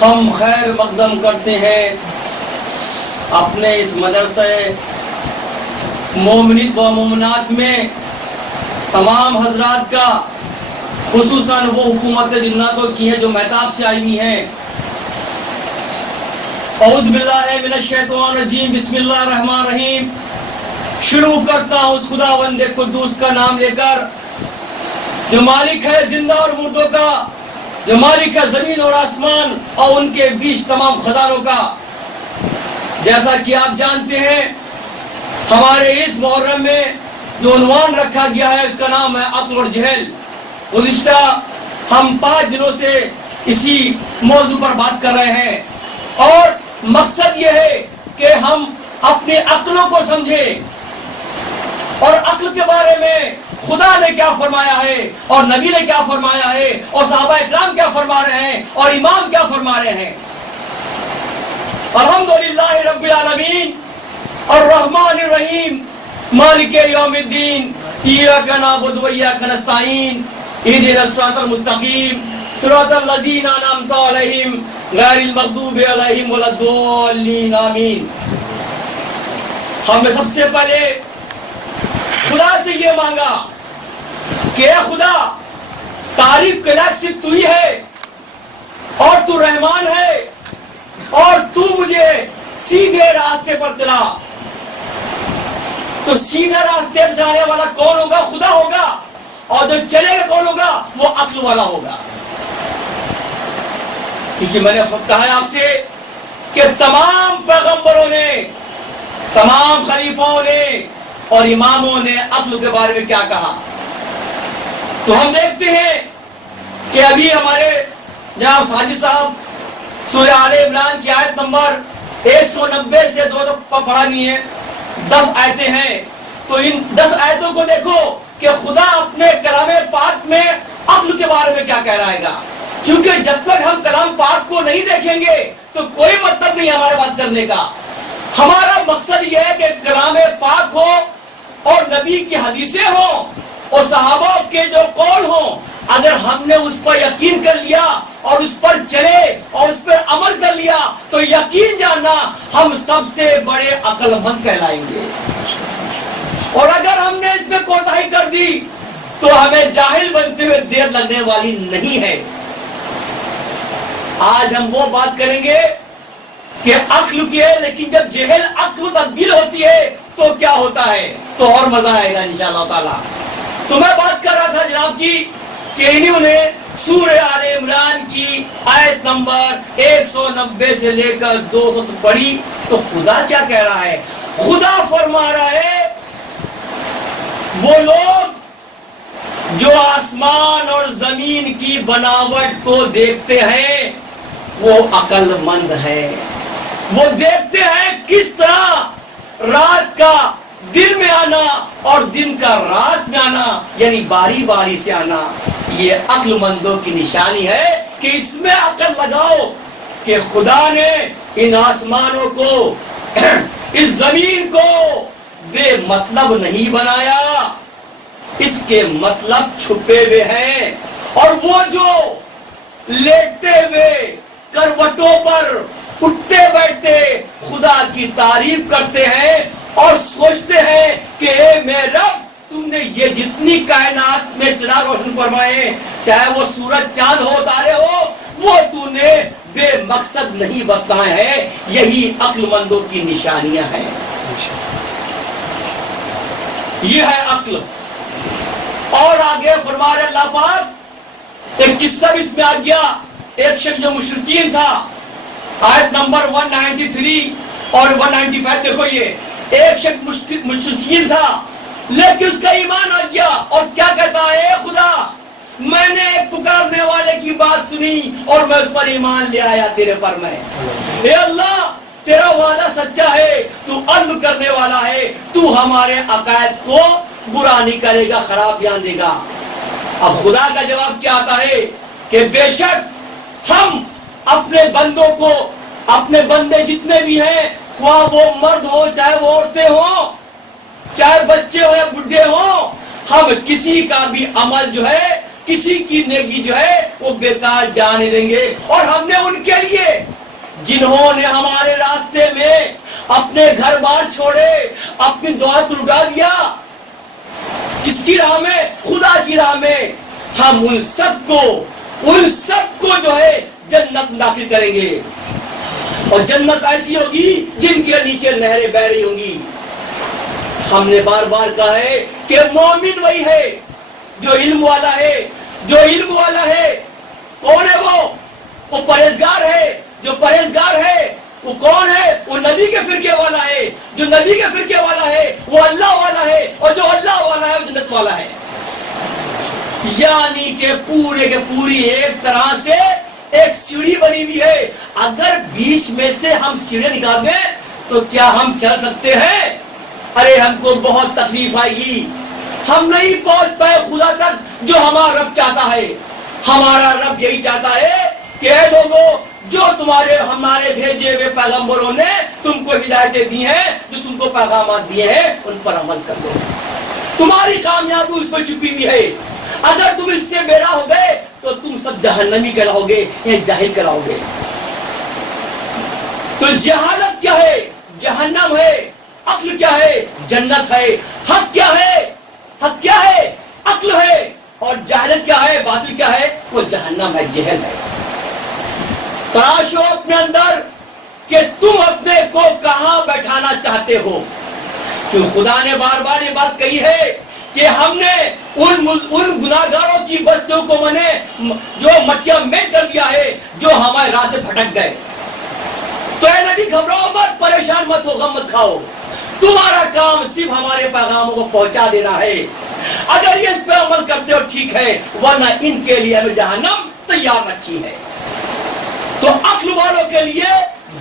ہم خیر مقدم کرتے ہیں اپنے اس مدرسے مومنین و مومنات میں تمام حضرات کا، خصوصاً وہ حکومت جناتوں کی ہیں جو مہتاب سے آئی ہوئی ہیں۔ اعوذ باللہ من الشیطان الرجیم، بسم اللہ الرحمن الرحیم۔ شروع کرتا ہوں اس خداوند قدوس کا نام لے کر جو مالک ہے زندہ اور مردوں کا، جو مالک ہے زمین اور آسمان اور ان کے بیچ تمام خزانوں کا۔ جیسا کہ آپ جانتے ہیں ہمارے اس محرم میں جو عنوان رکھا گیا ہے اس کا نام ہے عقل اور جہل۔ گزشتہ ہم 5 دنوں سے اسی موضوع پر بات کر رہے ہیں اور مقصد یہ ہے کہ ہم اپنی عقلوں کو سمجھیں اور عقل کے بارے میں خدا نے کیا فرمایا ہے اور نبی نے کیا فرمایا ہے اور صحابہ اکرام کیا فرما رہے ہیں اور امام کیا فرما رہے ہیں۔ الحمدللہ رب العالمین الرحمن الرحیم مالک یوم الدین ایاک نعبد و ایاک نستعین اہدنا الصراط المستقیم صراط الذین انعمت علیہم غیر المغضوب علیہم ولا الضالین آمین۔ ہم نے سب سے پہلے خدا سے یہ مانگا کہ اے خدا تعریف کے لائق صرف تو ہی ہے اور تو رحمان ہے اور تو مجھے سیدھے راستے پر چلا۔ تو سیدھے راستے پر جانے والا کون ہوگا؟ خدا ہوگا، اور جو چلے گا کون ہوگا؟ وہ عقل والا ہوگا۔ کیونکہ میں نے کہا ہے آپ سے کہ تمام پیغمبروں نے، تمام خلیفوں نے اور اماموں نے عقل کے بارے میں کیا کہا۔ تو ہم دیکھتے ہیں کہ ابھی ہمارے جناب ساجد صاحب سورہ آل عمران کی آیت نمبر 190 سے 2 پڑھانی ہے، 10 آیتیں ہیں۔ تو ان 10 آیتوں کو دیکھو کہ خدا اپنے کلام پاک میں عقل کے بارے میں کیا کہہ رہا ہے۔ کیونکہ جب تک ہم کلام پاک کو نہیں دیکھیں گے تو کوئی مطلب نہیں ہمارے بات کرنے کا۔ ہمارا مقصد یہ ہے کہ کلام پاک ہو اور نبی کی حدیثیں ہوں اور صحابہ کے جو قول ہوں، اگر ہم نے اس پر یقین کر لیا اور اس پر چلے اور اس پر عمل کر لیا تو یقین جاننا ہم سب سے بڑے عقل مند کہلائیں گے۔ اور اگر ہم نے اس میں کوتاہی کر دی تو ہمیں جاہل بنتے ہوئے دیر لگنے والی نہیں ہے۔ آج ہم وہ بات کریں گے کہ عقل کی ہے، لیکن جب جہل عقل تبدیل ہوتی ہے تو کیا ہوتا ہے، تو اور مزہ آئے گا انشاءاللہ تعالی۔ تو میں بات کر رہا تھا جناب کی کہ انہوں نے سورہ آل عمران کی آیت نمبر 190 سے لے کر 200 تک پڑھی تو خدا کیا کہہ رہا ہے؟ خدا فرما رہا ہے وہ لوگ جو آسمان اور زمین کی بناوٹ کو دیکھتے ہیں وہ عقل مند ہے۔ وہ دیکھتے ہیں کس طرح رات کا دن میں آنا اور دن کا رات میں آنا، یعنی باری باری سے آنا۔ یہ عقل مندوں کی نشانی ہے کہ اس میں عقل لگاؤ کہ خدا نے ان آسمانوں کو اس زمین کو بے مطلب نہیں بنایا، اس کے مطلب چھپے ہوئے ہیں۔ اور وہ جو لیٹتے ہوئے کروٹوں پر اٹھتے بیٹھتے خدا کی تعریف کرتے ہیں اور سوچتے ہیں کہ اے میرے رب تم نے یہ جتنی کائنات میں چراغ روشن فرمائے، چاہے وہ سورج چاند ہو تارے ہو، وہ تو نے بے مقصد نہیں بتائے ہیں۔ یہی عقل مندوں کی نشانیاں ہیں۔ یہ ہے عقل۔ اور آگے فرما رہے اللہ پاک، ایک قصہ بھی اس میں آ گیا۔ ایک شخص جو مشرکین تھا، آیت نمبر 193 اور 195 دیکھو، یہ ایک شخص مشرکین تھا لیکن اس کا ایمان آ گیا اور کیا کہتا ہے؟ اے خدا میں نے ایک پکارنے والے کی بات سنی اور میں اس پر ایمان لے آیا تیرے پر میں۔ اے اللہ تیرا وعدہ سچا ہے، تو عدل کرنے والا ہے، تو ہمارے عقائد کو برا نہیں کرے گا، خراب بیان دے گا۔ اب خدا کا جواب کیا آتا ہے کہ بے شک ہم اپنے بندوں کو، اپنے بندے جتنے بھی ہیں، خواہ وہ مرد ہو چاہے وہ عورتیں ہوں، چاہے بچے ہو یا بڈھے ہوں، ہم کسی کا بھی عمل جو ہے کسی کی نیکی جو ہے وہ بیکار جانے دیں گے. اور ہم نے ان کے لیے جنہوں نے ہمارے راستے میں اپنے گھر بار چھوڑے, اپنی دولت لٹا دیا, کس کی راہ میں؟ خدا کی راہ میں, ہم ان سب کو جو ہے جنت داخل کریں گے. اور جنت ایسی ہوگی جن کے نیچے نہریں بہ رہی ہوں گی. ہم نے بار بار کہا ہے کہ مومن وہی ہے جو علم والا ہے. جو علم والا ہے کون ہے؟ وہ پرہیزگار ہے. جو پرہیزگار ہے وہ کون ہے؟ وہ نبی کے فرقے والا ہے. جو نبی کے فرقے والا ہے وہ اللہ والا ہے, اور جو اللہ والا ہے وہ جنت والا ہے. یعنی کہ پورے کے پوری ایک طرح سے ایک سیڑھی بنی ہوئی ہے. اگر بیچ میں سے ہم سیڑھیاں نکال دیں تو کیا ہم چڑھ سکتے ہیں؟ ارے ہم کو بہت تکلیف آئے گی, ہم نہیں پہنچ پائے خدا تک جو ہمارا رب چاہتا ہے. ہمارا رب یہی چاہتا ہے کہ اے لوگوں, جو ہمارے بھیجے ہوئے پیغمبروں نے تم کو ہدایتیں دی ہیں, جو تم کو پیغامات دیے ہیں, ان پر عمل کر لو. تمہاری کامیابی اس پر چھپی ہوئی ہے. اگر تم اس سے بیرا ہو گئے تو تم سب جہنمی کہلاؤ گے یا جاہل کہلاؤ گے. تو جہالت کیا ہے؟ جہنم ہے. عقل کیا ہے؟ جنت ہے. حق کیا ہے؟ حق کیا ہے؟ عقل ہے. اور جہالت کیا ہے؟ باطل کیا ہے؟ وہ جہنم ہے, جہل ہے. تراشو اپنے اندر کہ تم اپنے کو کہاں بیٹھانا چاہتے ہو. کیوں خدا نے بار بار یہ بات کہی ہے کہ ہم نے ان گناہگاروں کی بستیوں کو جو مٹیاں میل کر دیا ہے جو ہمارے راہ سے بھٹک گئے. تو اے نبی گھبراؤ مت, پریشان مت ہو, غم مت کھاؤ. تمہارا کام صرف ہمارے پیغاموں کو پہنچا دینا ہے. اگر یہ اس پہ عمل کرتے ہو ٹھیک ہے, ورنہ ان کے لیے ہمیں جہنم تیار رکھی ہے. تو عقل والوں کے لیے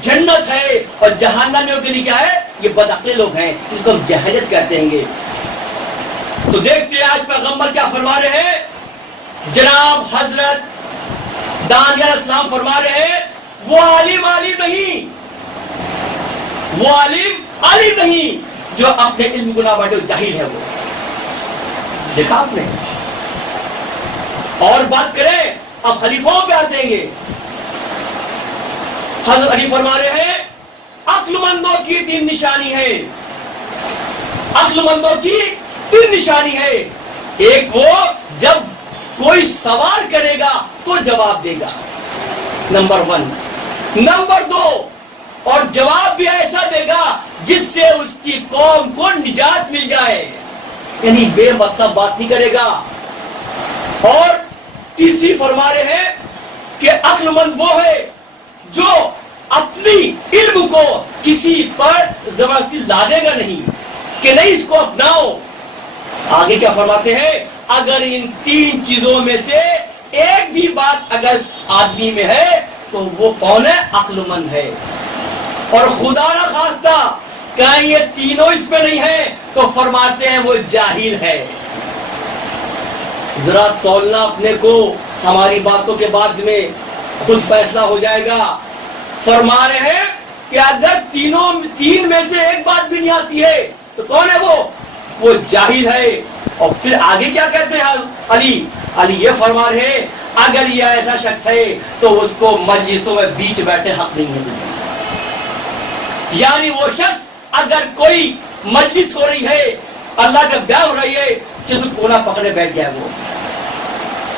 جنت ہے, اور جہنمیوں کے لیے کیا ہے؟ یہ بدعقل لوگ ہیں, اس کو ہم جہالت کہتے ہیں. تو دیکھتے ہیں آج پیغمبر کیا فرما رہے ہیں. جناب حضرت دانیال علیہ السلام فرما رہے ہیں وہ عالم نہیں, وہ عالم نہیں جو اپنے علم کو نہ بانٹے, جاہل ہے وہ. دیکھا آپ نے. اور بات کریں اب خلیفوں پہ آتے ہیں. حضرت علی فرما رہے ہیں عقل مندوں کی 3 نشانی ہے. عقل مندوں کی 3 نشانی ہے. ایک وہ جب کوئی سوال کرے گا تو جواب دے گا, نمبر 1. نمبر 2, اور جواب بھی ایسا دے گا جس سے اس کی قوم کو نجات مل جائے, یعنی بے مطلب بات نہیں کرے گا. اور تیسری فرما رہے ہیں کہ عقل مند وہ ہے جو اپنی علم کو کسی پر زبردستی لادے گا نہیں کہ نہیں اس کو اپناؤ. آگے کیا فرماتے ہیں؟ اگر ان 3 چیزوں میں سے ایک بھی بات اگر آدمی میں ہے تو وہ کون ہے؟ عقل مند ہے. اور خدا نہ خواستہ کہیں یہ تینوں اس میں نہیں ہے تو فرماتے ہیں وہ جاہل ہے. ذرا تولنا اپنے کو, ہماری باتوں کے بعد میں خود فیصلہ ہو جائے گا. فرما رہے ہیں کہ اگر 3 میں سے ایک بات بھی نہیں آتی ہے تو کون ہے وہ جاہل ہے. اور پھر آگے کیا کہتے ہیں علی یہ فرما رہے ہیں اگر یہ ایسا شخص ہے تو اس کو مجلسوں میں بیچ بیٹھے حق نہیں ہے. یعنی وہ شخص اگر کوئی مجلس ہو رہی ہے, اللہ کا بیان ہو رہی ہے, کہ اس کو کونا پکڑے بیٹھ جائے, وہ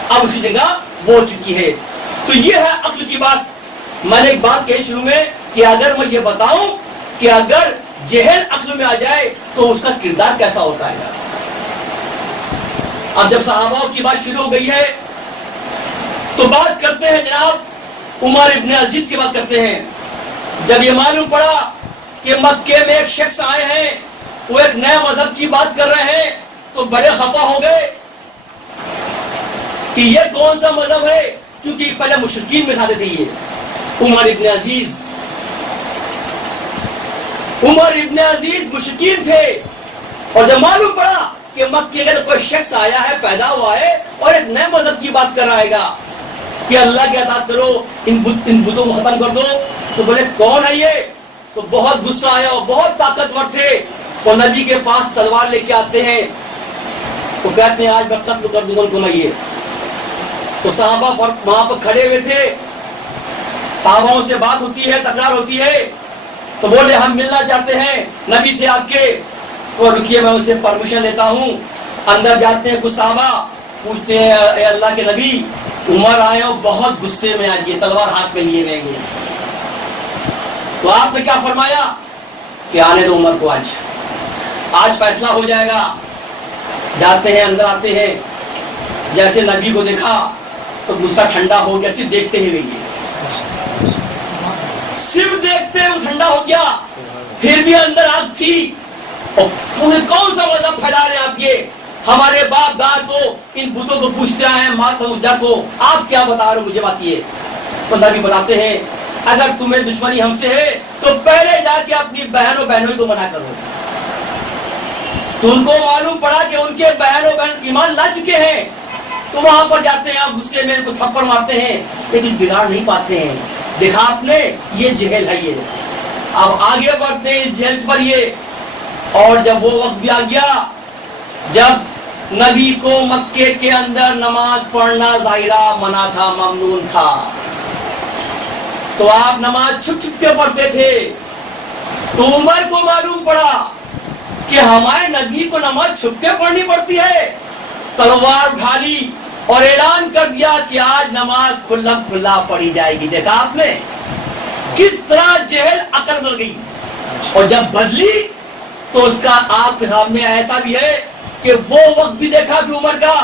اب اس کی جگہ وہ ہو چکی ہے. تو یہ ہے عقل کی بات. میں نے ایک بات کہی شروع میں کہ اگر میں یہ بتاؤں کہ اگر جہل عقل میں آ جائے تو اس کا کردار کیسا ہوتا ہے. اب جب صحابہ کی بات شروع ہو گئی ہے تو بات کرتے ہیں جناب عمر ابن عزیز کی بات کرتے ہیں. جب یہ معلوم پڑا کہ مکے میں ایک شخص آئے ہیں, وہ ایک نئے مذہب کی بات کر رہے ہیں, تو بڑے خفا ہو گئے کہ یہ کون سا مذہب ہے, کیونکہ پہلے مشرکین میں ساتھ تھے. یہ عمر ابن عزیز مشرکین تھے, اور جب معلوم پڑا کہ مکے کا کوئی شخص آیا ہے, پیدا ہوا ہے, اور ایک نئے مذہب کی بات کر رہا ہے کہ اللہ کی اطاعت کرو, ان بتوں کو ختم کر دو, تو بولے کون ہے یہ؟ تو بہت غصہ آیا, اور بہت طاقتور تھے, اور نبی کے پاس تلوار لے کے آتے ہیں, تو کہتے ہیں آج میں قتل کر دوں گا ان کو. میں یہ تو صحابہ وہاں پر کھڑے ہوئے تھے، صحاباؤں سے بات ہوتی ہے، تکرار ہوتی ہے، تو بولے ہم ملنا چاہتے ہیں نبی سے آپ کے. وہ رکیے میں اسے پرمیشن لیتا ہوں. اندر جاتے ہیں کچھ صحابہ، پوچھتے ہیں اے اللہ کے نبی عمر آئے اور بہت غصے میں آج یہ تلوار ہاتھ میں لیے رہیں گے. تو آپ نے کیا فرمایا کہ آنے دو عمر کو، آج فیصلہ ہو جائے گا. جاتے ہیں اندر آتے ہیں، جیسے نبی کو دیکھا تو غصہ ٹھنڈا ہو گیا، صرف دیکھتے ہی رہیے، صرف دیکھتے ہیں وہ ٹھنڈا ہو گیا. پھر بھی اندر آگ تھی، اور کون سا مذہب پھیلا رہے ہیں آپ؟ یہ ہمارے باپ داد کو ان بتوں کو پوچھتے ہیں، مات مجھا کو آپ کیا بتا رہے ہو؟ مجھے بات یہ. تو نبی بتاتے ہیں اگر تمہیں دشمنی ہم سے ہے تو پہلے جا کے اپنی بہن و بہنوں کو منع کرو. تو ان کو معلوم پڑا کہ ان کے بہن و بہن ایمان لا چکے ہیں، تو وہاں پر جاتے ہیں، آپ غصے میں ان کو تھپڑ مارتے ہیں، لیکن بگاڑ نہیں پاتے ہیں. دیکھا آپ نے، یہ جہل ہے. یہ اب آگے بڑھتے ہیں اس جہل پر یہ. اور جب وہ وقت بھی آ گیا جب نبی کو مکے کے اندر نماز پڑھنا ظاہرہ منع تھا، ممنون تھا، تو آپ نماز چھپ چھپ کے پڑھتے تھے. تو عمر کو معلوم پڑا کہ ہمارے نبی کو نماز چھپ کے پڑھنی پڑتی ہے. تلوار اٹھا لی اور اعلان کر دیا کہ آج نماز کھلم کھلا پڑھی جائے گی. دیکھا آپ نے کس طرح جہل عقل بدل گئی. اور جب بدلی تو اس کا آپ کے سامنے ایسا بھی ہے کہ وہ وقت بھی دیکھا بھی عمر کا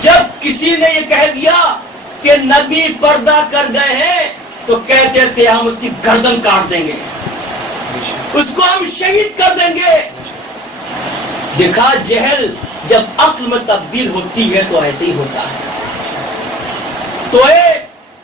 جب کسی نے یہ کہہ دیا کہ نبی پردہ کر گئے ہیں تو کہتے تھے ہم اس کی گردن کاٹ دیں گے، اس کو ہم شہید کر دیں گے. دیکھا جہل جب عقل میں تبدیل ہوتی ہے تو ایسے ہی ہوتا ہے. تو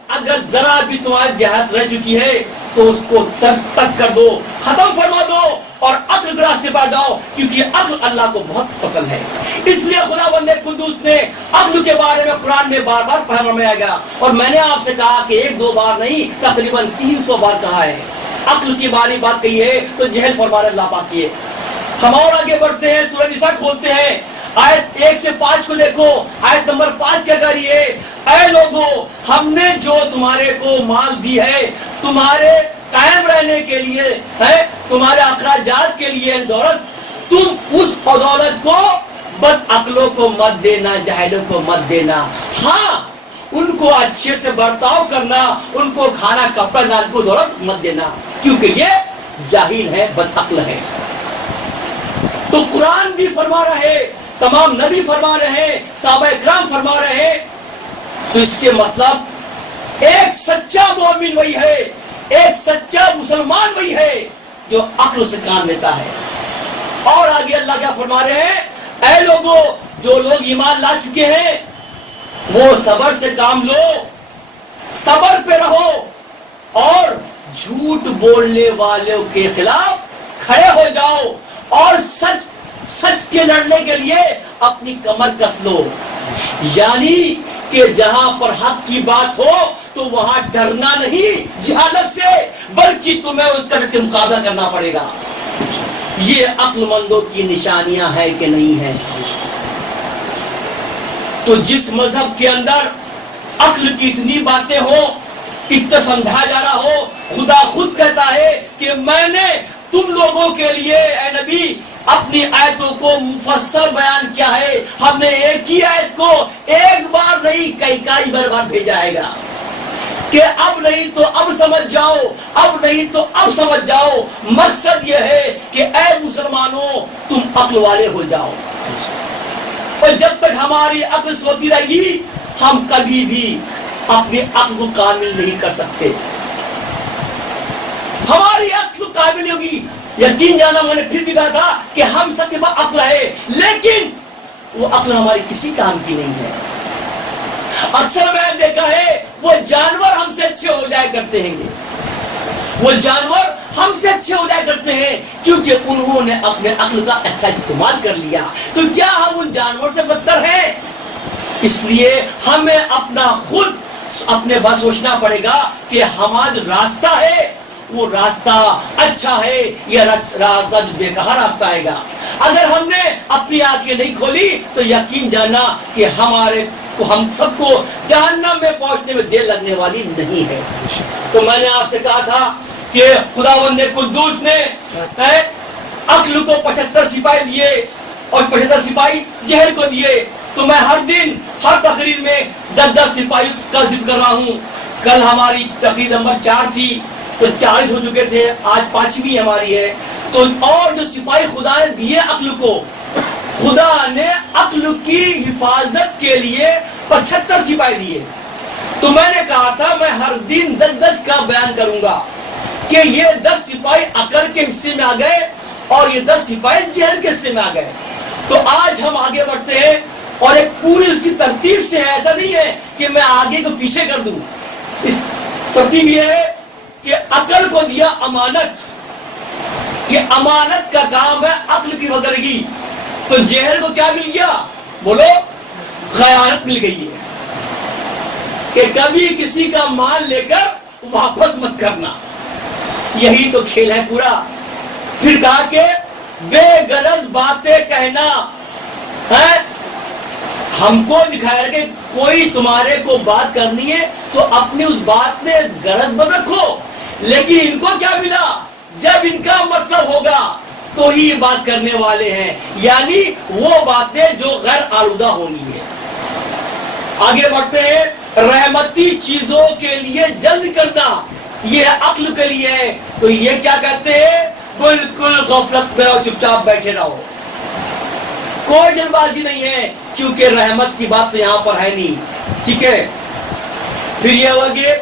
اگر ذرا بھی تمہاری جہالت رہ چکی ہے تو اس کو تک کر دو، ختم فرما دو اور عقل کے راستے پر جاؤ، کیونکہ عقل اللہ کو بہت پسند ہے. اس لیے خدا بندے قدوس نے عقل کے بارے میں قرآن میں بار بار فرمایا گیا، اور میں نے آپ سے کہا کہ 1-2 بار نہیں، تقریباً 300 بار کہا ہے. عقل کی باری بات کہی ہے تو جہل فرمانے اللہ پاک کی ہے. ہم اور آگے بڑھتے ہیں، سورہ نساء کھولتے ہیں، آیت 1 سے 5 کو دیکھو. آیت نمبر 5 کیا کہہ رہی ہے؟ اے لوگو ہم نے جو تمہارے کو مال دی ہے تمہارے قائم رہنے کے لیے ہے، تمہارے اخراجات کے لیے دولت، تم اس دولت کو بد عقلوں کو مت دینا، جاہلوں کو مت دینا. ہاں ان کو اچھے سے برتاؤ کرنا، ان کو کھانا کپڑا دینا، ان کو دولت مت دینا، کیونکہ یہ جاہل ہے، بد عقل ہے. تو قرآن بھی فرما رہا ہے، تمام نبی فرما رہے ہیں، صحابہ اکرام فرما رہے ہیں. تو اس کے مطلب ایک سچا مومن وہی ہے، ایک سچا مسلمان وہی ہے جو عقل سے کام لیتا ہے. اور آگے اللہ کیا فرما رہے ہیں؟ اے لوگوں جو لوگ ایمان لا چکے ہیں وہ صبر سے کام لو، صبر پہ رہو، اور جھوٹ بولنے والوں کے خلاف کھڑے ہو جاؤ، اور سچ کے لڑنے کے لیے اپنی کمر کس لو. یعنی کہ جہاں پر حق کی بات ہو تو وہاں ڈرنا نہیں جہالت سے، بلکہ تمہیں اس کا مقابلہ کرنا پڑے گا. یہ عقل مندوں کی نشانیاں ہے کہ نہیں ہے؟ تو جس مذہب کے اندر عقل کی اتنی باتیں ہوں، اتنا سمجھا جا رہا ہو، خدا خود کہتا ہے کہ میں نے تم لوگوں کے لیے اے نبی اپنی آیتوں کو مفصل بیان کیا ہے. ہم نے ایک ہی آیت کو ایک بار نہیں کئی بار بھیجا ہے گا کہ اب نہیں تو اب سمجھ جاؤ، اب نہیں تو اب سمجھ جاؤ. مقصد یہ ہے کہ اے مسلمانوں تم عقل والے ہو جاؤ. اور جب تک ہماری عقل سوتی رہے گی ہم کبھی بھی اپنی عقل کو کامل نہیں کر سکتے. ہماری عقل کامل ہوگی. یقین جانا میں نے پھر بھی کہا تھا کہ ہم سب کے پاس عقل ہے، لیکن وہ عقل ہماری کسی کام کی نہیں ہے. اکثر میں نے دیکھا ہے وہ جانور ہم سے اچھے ہو جایا کرتے ہیں، وہ جانور ہم سے اچھے ہو جایا کرتے ہیں کیونکہ انہوں نے اپنے عقل کا اچھا استعمال کر لیا. تو کیا ہم ان جانور سے بدتر ہیں؟ اس لیے ہمیں خود اپنے بات سوچنا پڑے گا کہ ہمارا جو راستہ ہے وہ راستہ اچھا ہے یا راستہ جو بےکار راستہ آئے گا. اگر ہم نے اپنی آنکھیں نہیں کھولی تو یقین جانا کہ ہمارے تو ہم سب کو جہنم میں پہنچنے میں دیر لگنے والی نہیں ہے۔ تو میں نے آپ سے کہا تھا کہ خداوند قدوس نے عقل کو 75 سپاہی دیے اور 75 سپاہی جہل کو دیے، تو میں ہر دن ہر تقریر میں 10 سپاہی کا ذکر کر رہا ہوں۔ کل ہماری تقریر نمبر 4 تھی تو 40 ہو چکے تھے، آج 5ویں ہماری ہے۔ تو اور جو سپاہی خدا نے دیے عقل کو، خدا نے عقل کی حفاظت کے لیے 75 سپاہی دیے۔ تو میں نے کہا تھا میں ہر دن 10 کا بیان کروں گا کہ یہ 10 سپاہی عقل کے حصے میں آ گئے اور یہ 10 سپاہی جہل کے حصے میں آ گئے۔ تو آج ہم آگے بڑھتے ہیں اور ایک پوری اس کی ترتیب سے ہے، ایسا نہیں ہے کہ میں آگے کو پیچھے کر دوں۔ اس ترتیب یہ ہے کہ عقل کو دیا امانت، یہ امانت کا کام ہے عقل کی وگرگی۔ تو جہل کو کیا مل گیا؟ بولو، خیانت مل گئی ہے کہ کبھی کسی کا مال لے کر واپس مت کرنا، یہی تو کھیل ہے پورا۔ پھر کہا کہ بے غرض باتیں کہنا ہے، ہم کو دکھایا کہ کوئی تمہارے کو بات کرنی ہے تو اپنی اس بات میں غرض بن رکھو، لیکن ان کو کیا ملا؟ جب ان کا مطلب ہوگا تو ہی یہ بات کرنے والے ہیں، یعنی وہ باتیں جو غیر آلودہ ہونی ہے۔ آگے بڑھتے ہیں، رحمتی چیزوں کے لیے جلد کرنا، یہ عقل کے لیے ہے۔ تو یہ کیا کہتے ہیں؟ بالکل غفلت میں رہو، چپ چاپ بیٹھے رہو، کوئی جلد بازی نہیں ہے، کیونکہ رحمت کی بات تو یہاں پر ہے نہیں، ٹھیک ہے۔ پھر یہ ہوا کہ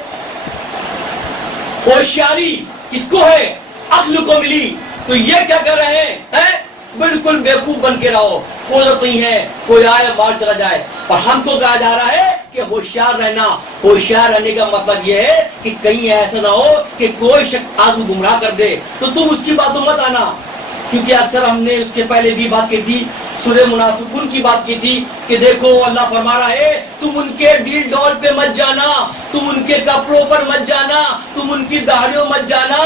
ہوشیاری کس کو ہے؟ عقل کو ملی۔ تو یہ کیا کر رہے ہیں؟ بالکل بیوقوف بن کے رہو، کوئی ضرورت نہیں ہے کوئی آئے مار چلا جائے۔ اور ہم کو کہا جا رہا ہے کہ ہوشیار رہنا۔ ہوشیار رہنے کا مطلب یہ ہے کہ کہیں ایسا نہ ہو کہ کوئی شخص آدمی گمراہ کر دے تو تم اس کی باتوں مت آنا، کیونکہ اکثر ہم نے اس کے پہلے بھی بات کی تھی، سورہ منافقون کی بات کی تھی کہ دیکھو اللہ فرما رہا ہے تم ان کے ڈیل ڈول پہ مت جانا، تم ان کے کپڑوں پر مت جانا، تم ان کی داڑھیوں مت جانا،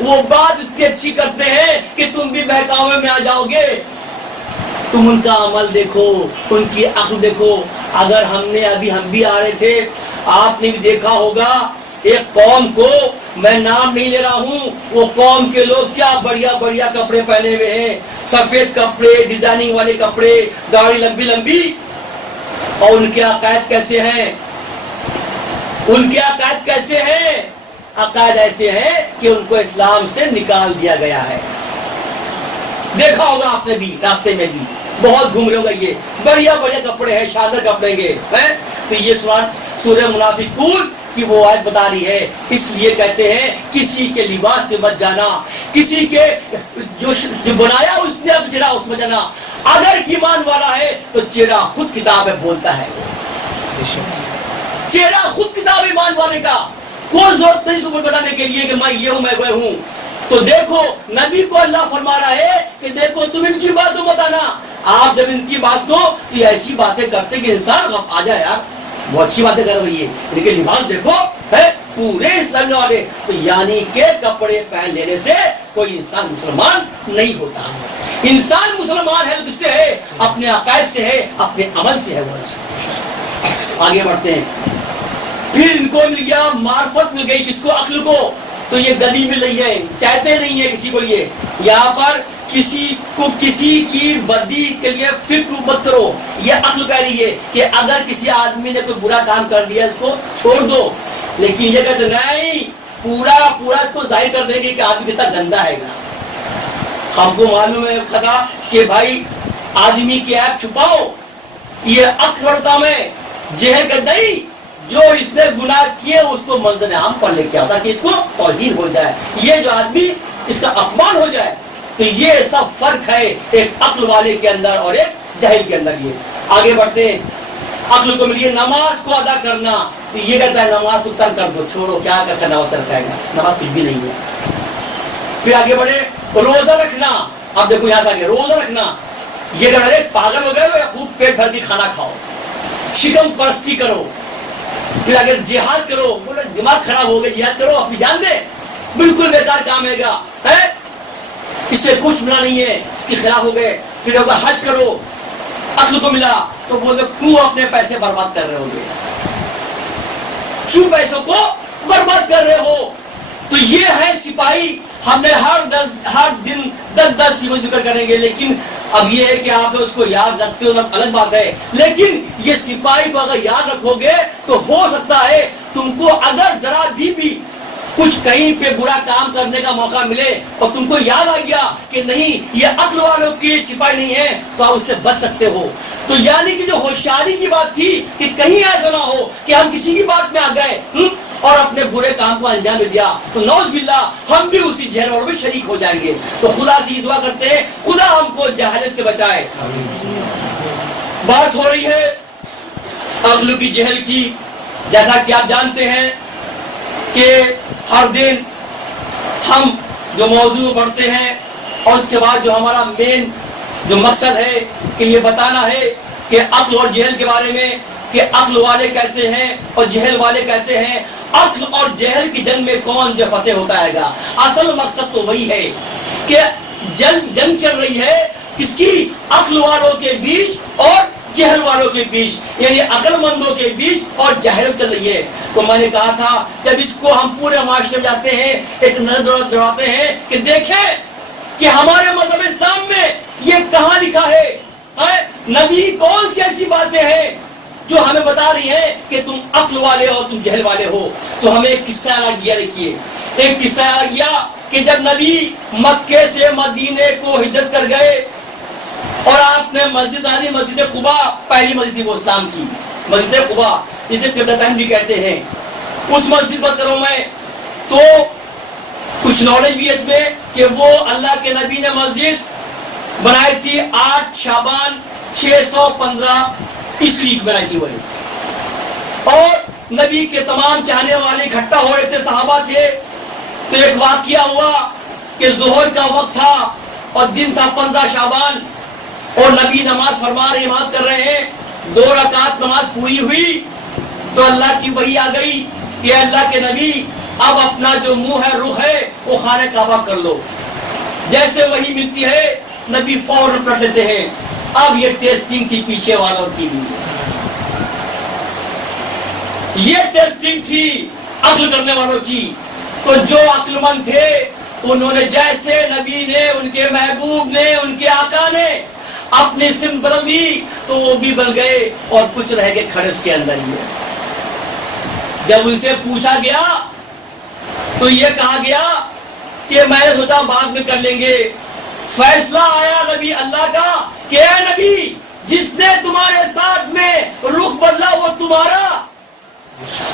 وہ بات اتنی اچھی کرتے ہیں کہ تم بھی بہکاوے میں آ جاؤ گے۔ تم ان کا عمل دیکھو، ان کی عقل دیکھو۔ اگر ہم بھی آ رہے تھے، آپ نے بھی دیکھا ہوگا ایک قوم کو، میں نام نہیں لے رہا ہوں، وہ قوم کے لوگ کیا بڑھیا بڑھیا کپڑے پہنے ہوئے ہیں، سفید کپڑے، ڈیزائننگ والے کپڑے، داڑھی لمبی لمبی، اور ان کے عقائد کیسے ہیں؟ ان کے عقائد کیسے ہیں؟ عقائد ایسے ہیں کہ ان کو اسلام سے نکال دیا گیا ہے۔ دیکھا ہوگا آپ نے بھی، راستے میں بھی بہت گھوم رہے ہوگا، یہ بڑھیا بڑھیا کپڑے ہیں، شاندار کپڑے ہیں۔ تو یہ سورہ منافقون کی وہ آیت بتا رہی ہے۔ اس لیے کہتے ہیں کسی کے لباس پہ مت جانا، کسی کے جو بنایا اس نے اب چہرہ اس میں جانا۔ اگر ایمان والا ہے تو چہرہ خود کتاب ہے، بولتا ہے، چہرہ خود کتاب ایمان والے کا، کوئی ضرورت نہیں صبح بتانے کے لیے کہ میں یہ ہوں میں وہ ہوں۔ تو دیکھو نبی کو اللہ فرما رہا ہے کہ دیکھو تم ان کی باتوں مت آنا۔ آپ جب ان کی بات دو تو ایسی باتیں کرتے کہ انسان آ جائے، یار بہت اچھی باتیں کر رہی ہے، ان کے لباس دیکھو ہے پورے اسلام والے۔ تو یعنی کہ کپڑے پہن لینے سے کوئی انسان مسلمان نہیں ہوتا، انسان مسلمان ہے تو کس سے ہے؟ اپنے عقائد سے ہے، اپنے عمل سے ہے۔ وہ آگے بڑھتے ہیں، پھر ان کو مل گیا معرفت، مل گئی کس کو؟ عقل کو۔ تو یہ گدی مل رہی ہے، چاہتے نہیں ہے کسی کو لیے، یہاں پر کسی کو کسی کی بدی کے لیے فکر مت کرو، یہ عقل کہہ رہی ہے کہ اگر کسی آدمی نے کوئی برا کام کر دیا اس کو چھوڑ دو، لیکن یہ کہتے نہیں، پورا اس کو ظاہر کر دیں گے کہ آدمی کتنا گندا ہے۔ ہم کو معلوم ہے خدا کہ بھائی آدمی کی عیب چھپاؤ، یہ عقل بڑا کام ہے۔ جہل کا نہیں، جو اس نے گناہ کیے اس کو منظر عام پر لے کے آتا کہ اس کو توہین ہو جائے، یہ جو آدمی اس کا اپمان ہو جائے۔ تو یہ سب فرق ہے ایک عقل والے کے اندر اور ایک جاہل کے اندر۔ یہ آگے بڑھتے ہیں، عقل کو ملیے نماز کو ادا کرنا۔ تو یہ کہتا ہے نماز کو ترک کر دو، چھوڑو، کیا کر نماز ترک کرے گا، نماز کچھ بھی نہیں ہے۔ پھر آگے بڑھے، روزہ رکھنا۔ اب دیکھو یہاں سے آگے روزہ رکھنا، یہ کہہ رہے پاگل ہو گئے ہو یا خوب پیٹ بھر کے کھانا کھاؤ، شکم پرستی کرو۔ پھر اگر جہاد کرو، بولے دماغ خراب ہو گیا، جہاد کرو اپنی جان دے، بالکل بیکار کام ہے گا، اس سے کچھ ملا نہیں ہے، اس کے خلاف ہو گئے۔ پھر اگر حج کرو، عقل کو ملا تو بولے کیوں اپنے پیسے برباد کر رہے ہو گے, کیوں پیسوں کو برباد کر رہے ہو. تو یہ ہے سپاہی. ہم نے ہر دن 10 چیزوں ذکر کریں گے, لیکن اب یہ ہے کہ آپ اس کو یاد رکھتے ہو الگ بات ہے, لیکن یہ سپاہی کو اگر یاد رکھو گے تو ہو سکتا ہے تم کو اگر ذرا بھی کچھ کہیں پہ برا کام کرنے کا موقع ملے اور تم کو یاد آ گیا کہ نہیں یہ عقل والوں کی سپاہی نہیں ہے, تو آپ اس سے بچ سکتے ہو. تو یعنی کہ جو ہوشیاری کی بات تھی کہ کہیں ایسا نہ ہو کہ ہم کسی کی بات میں آ گئے اور اپنے برے کام کو انجام دے دیا, تو نعوذ باللہ ہم بھی اسی جہل والوں میں شریک ہو جائیں گے. تو خدا سے یہ دعا کرتے ہیں خدا ہم کو جہالت سے بچائے. بات ہو رہی ہے عقل کی جہل کی. جیسا کہ آپ جانتے ہیں کہ ہر دن ہم جو موضوع پڑھتے ہیں اور اس کے بعد جو ہمارا مین جو مقصد ہے کہ یہ بتانا ہے کہ عقل اور جہل کے بارے میں, کہ عقل والے کیسے ہیں اور جہل والے کیسے ہیں, عقل اور جہل کی جنگ میں کون جو فتح ہوتا ہے گا. اصل مقصد تو وہی ہے کہ جنگ چل رہی ہے کس کی, عقل والوں کے بیچ اور جہل والوں کے بیچ, یعنی عقل مندوں کے بیچ اور جہل چل رہی ہے. تو میں نے کہا تھا جب اس کو ہم پورے معاشرے میں جاتے ہیں ایک نظر دوڑاتے ہیں کہ دیکھیں کہ ہمارے مذہب اسلام میں یہ کہاں لکھا ہے, نبی کون سی ایسی باتیں ہیں جو ہمیں بتا رہی ہیں کہ تم عقل والے ہو تم جہل والے ہو. تو ہمیں ایک قصہ آ گیا, دیکھیے ایک قصہ آ گیا کہ جب نبی مکے سے مدینے کو ہجرت کر گئے اور آپ نے مسجد آدھی, مسجد قبا پہلی مسجد تھی وہ اسلام کی, مسجد قبا جسے قبلتین بھی کہتے ہیں, اس مسجد پر کروں میں تو کچھ نالج بھی اس میں کہ وہ اللہ کے نبی نے مسجد بنائی تھی 8 شعبان 615 عیسوی بنائی تھی وہی, اور نبی کے تمام چاہنے والے اکٹھا ہو رہے تھے, صحابہ تھے. تو ایک واقعہ ہوا کہ ظہر کا وقت تھا اور دن تھا 15 شعبان اور نبی نماز فرما رہے, امامت کر رہے ہیں. 2 رکعت نماز پوری ہوئی تو اللہ کی وحی آ گئی کہ اللہ کے نبی اب اپنا جو منہ ہے رخ ہے وہ خانہ کعبہ کر لو. جیسے وحی ملتی ہے نبی فوراً پلٹ لیتے ہیں. اب یہ ٹیسٹنگ تھی پیچھے والوں کی بھی, یہ ٹیسٹنگ تھی عقل کرنے والوں کی. تو جو عقل مند تھے انہوں نے جیسے نبی نے, ان کے محبوب نے, ان کے آقا نے اپنی سمت بدل دی تو وہ بھی بدل گئے اور کچھ رہ گئے کھڑے اس کے اندر ہی. جب ان سے پوچھا گیا تو یہ کہا گیا کہ میں نے سوچا بعد میں کر لیں گے. فیصلہ آیا نبی اللہ کا کہ اے نبی جس نے تمہارے ساتھ میں رخ بدلا وہ تمہارا,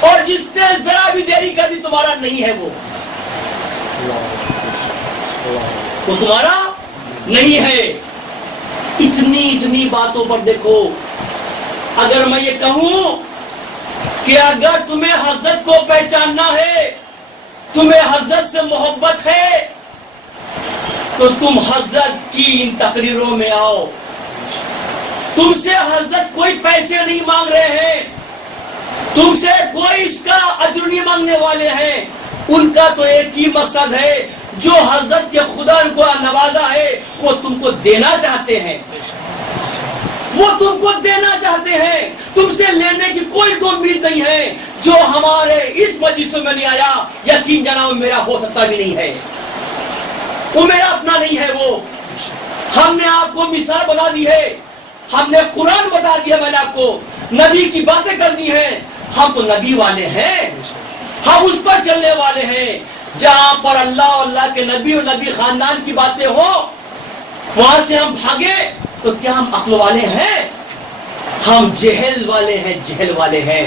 اور جس نے ذرا بھی دیری کر دی تمہارا نہیں ہے, وہ تمہارا نہیں ہے. اتنی باتوں پر دیکھو, اگر میں یہ کہوں کہ اگر تمہیں حضرت کو پہچاننا ہے, تمہیں حضرت سے محبت ہے, تو تم حضرت کی ان تقریروں میں آؤ. تم سے حضرت کوئی پیسے نہیں مانگ رہے ہیں, تم سے کوئی اس کا اجر نہیں مانگنے والے ہیں. ان کا تو ایک ہی مقصد ہے, جو حضرت کے خدا ان کو نوازا ہے وہ تم کو دینا چاہتے ہیں, وہ تم کو دینا چاہتے ہیں. تم سے لینے کی کوئی امید نہیں ہے. جو ہمارے اس مجلس میں نہیں آیا یقین جانا میرا ہو سکتا بھی نہیں ہے, وہ میرا اپنا نہیں ہے. وہ ہم نے آپ کو مثال بتا دی ہے, ہم نے قرآن بتا دیا, میں نے آپ کو نبی کی باتیں کر دی ہیں. ہم تو نبی والے ہیں, ہم اس پر چلنے والے ہیں. جہاں پر اللہ اور اللہ کے نبی اور نبی خاندان کی باتیں ہو وہاں سے ہم بھاگے تو کیا ہم عقل والے ہیں؟ ہم جہل والے ہیں, جہل والے ہیں.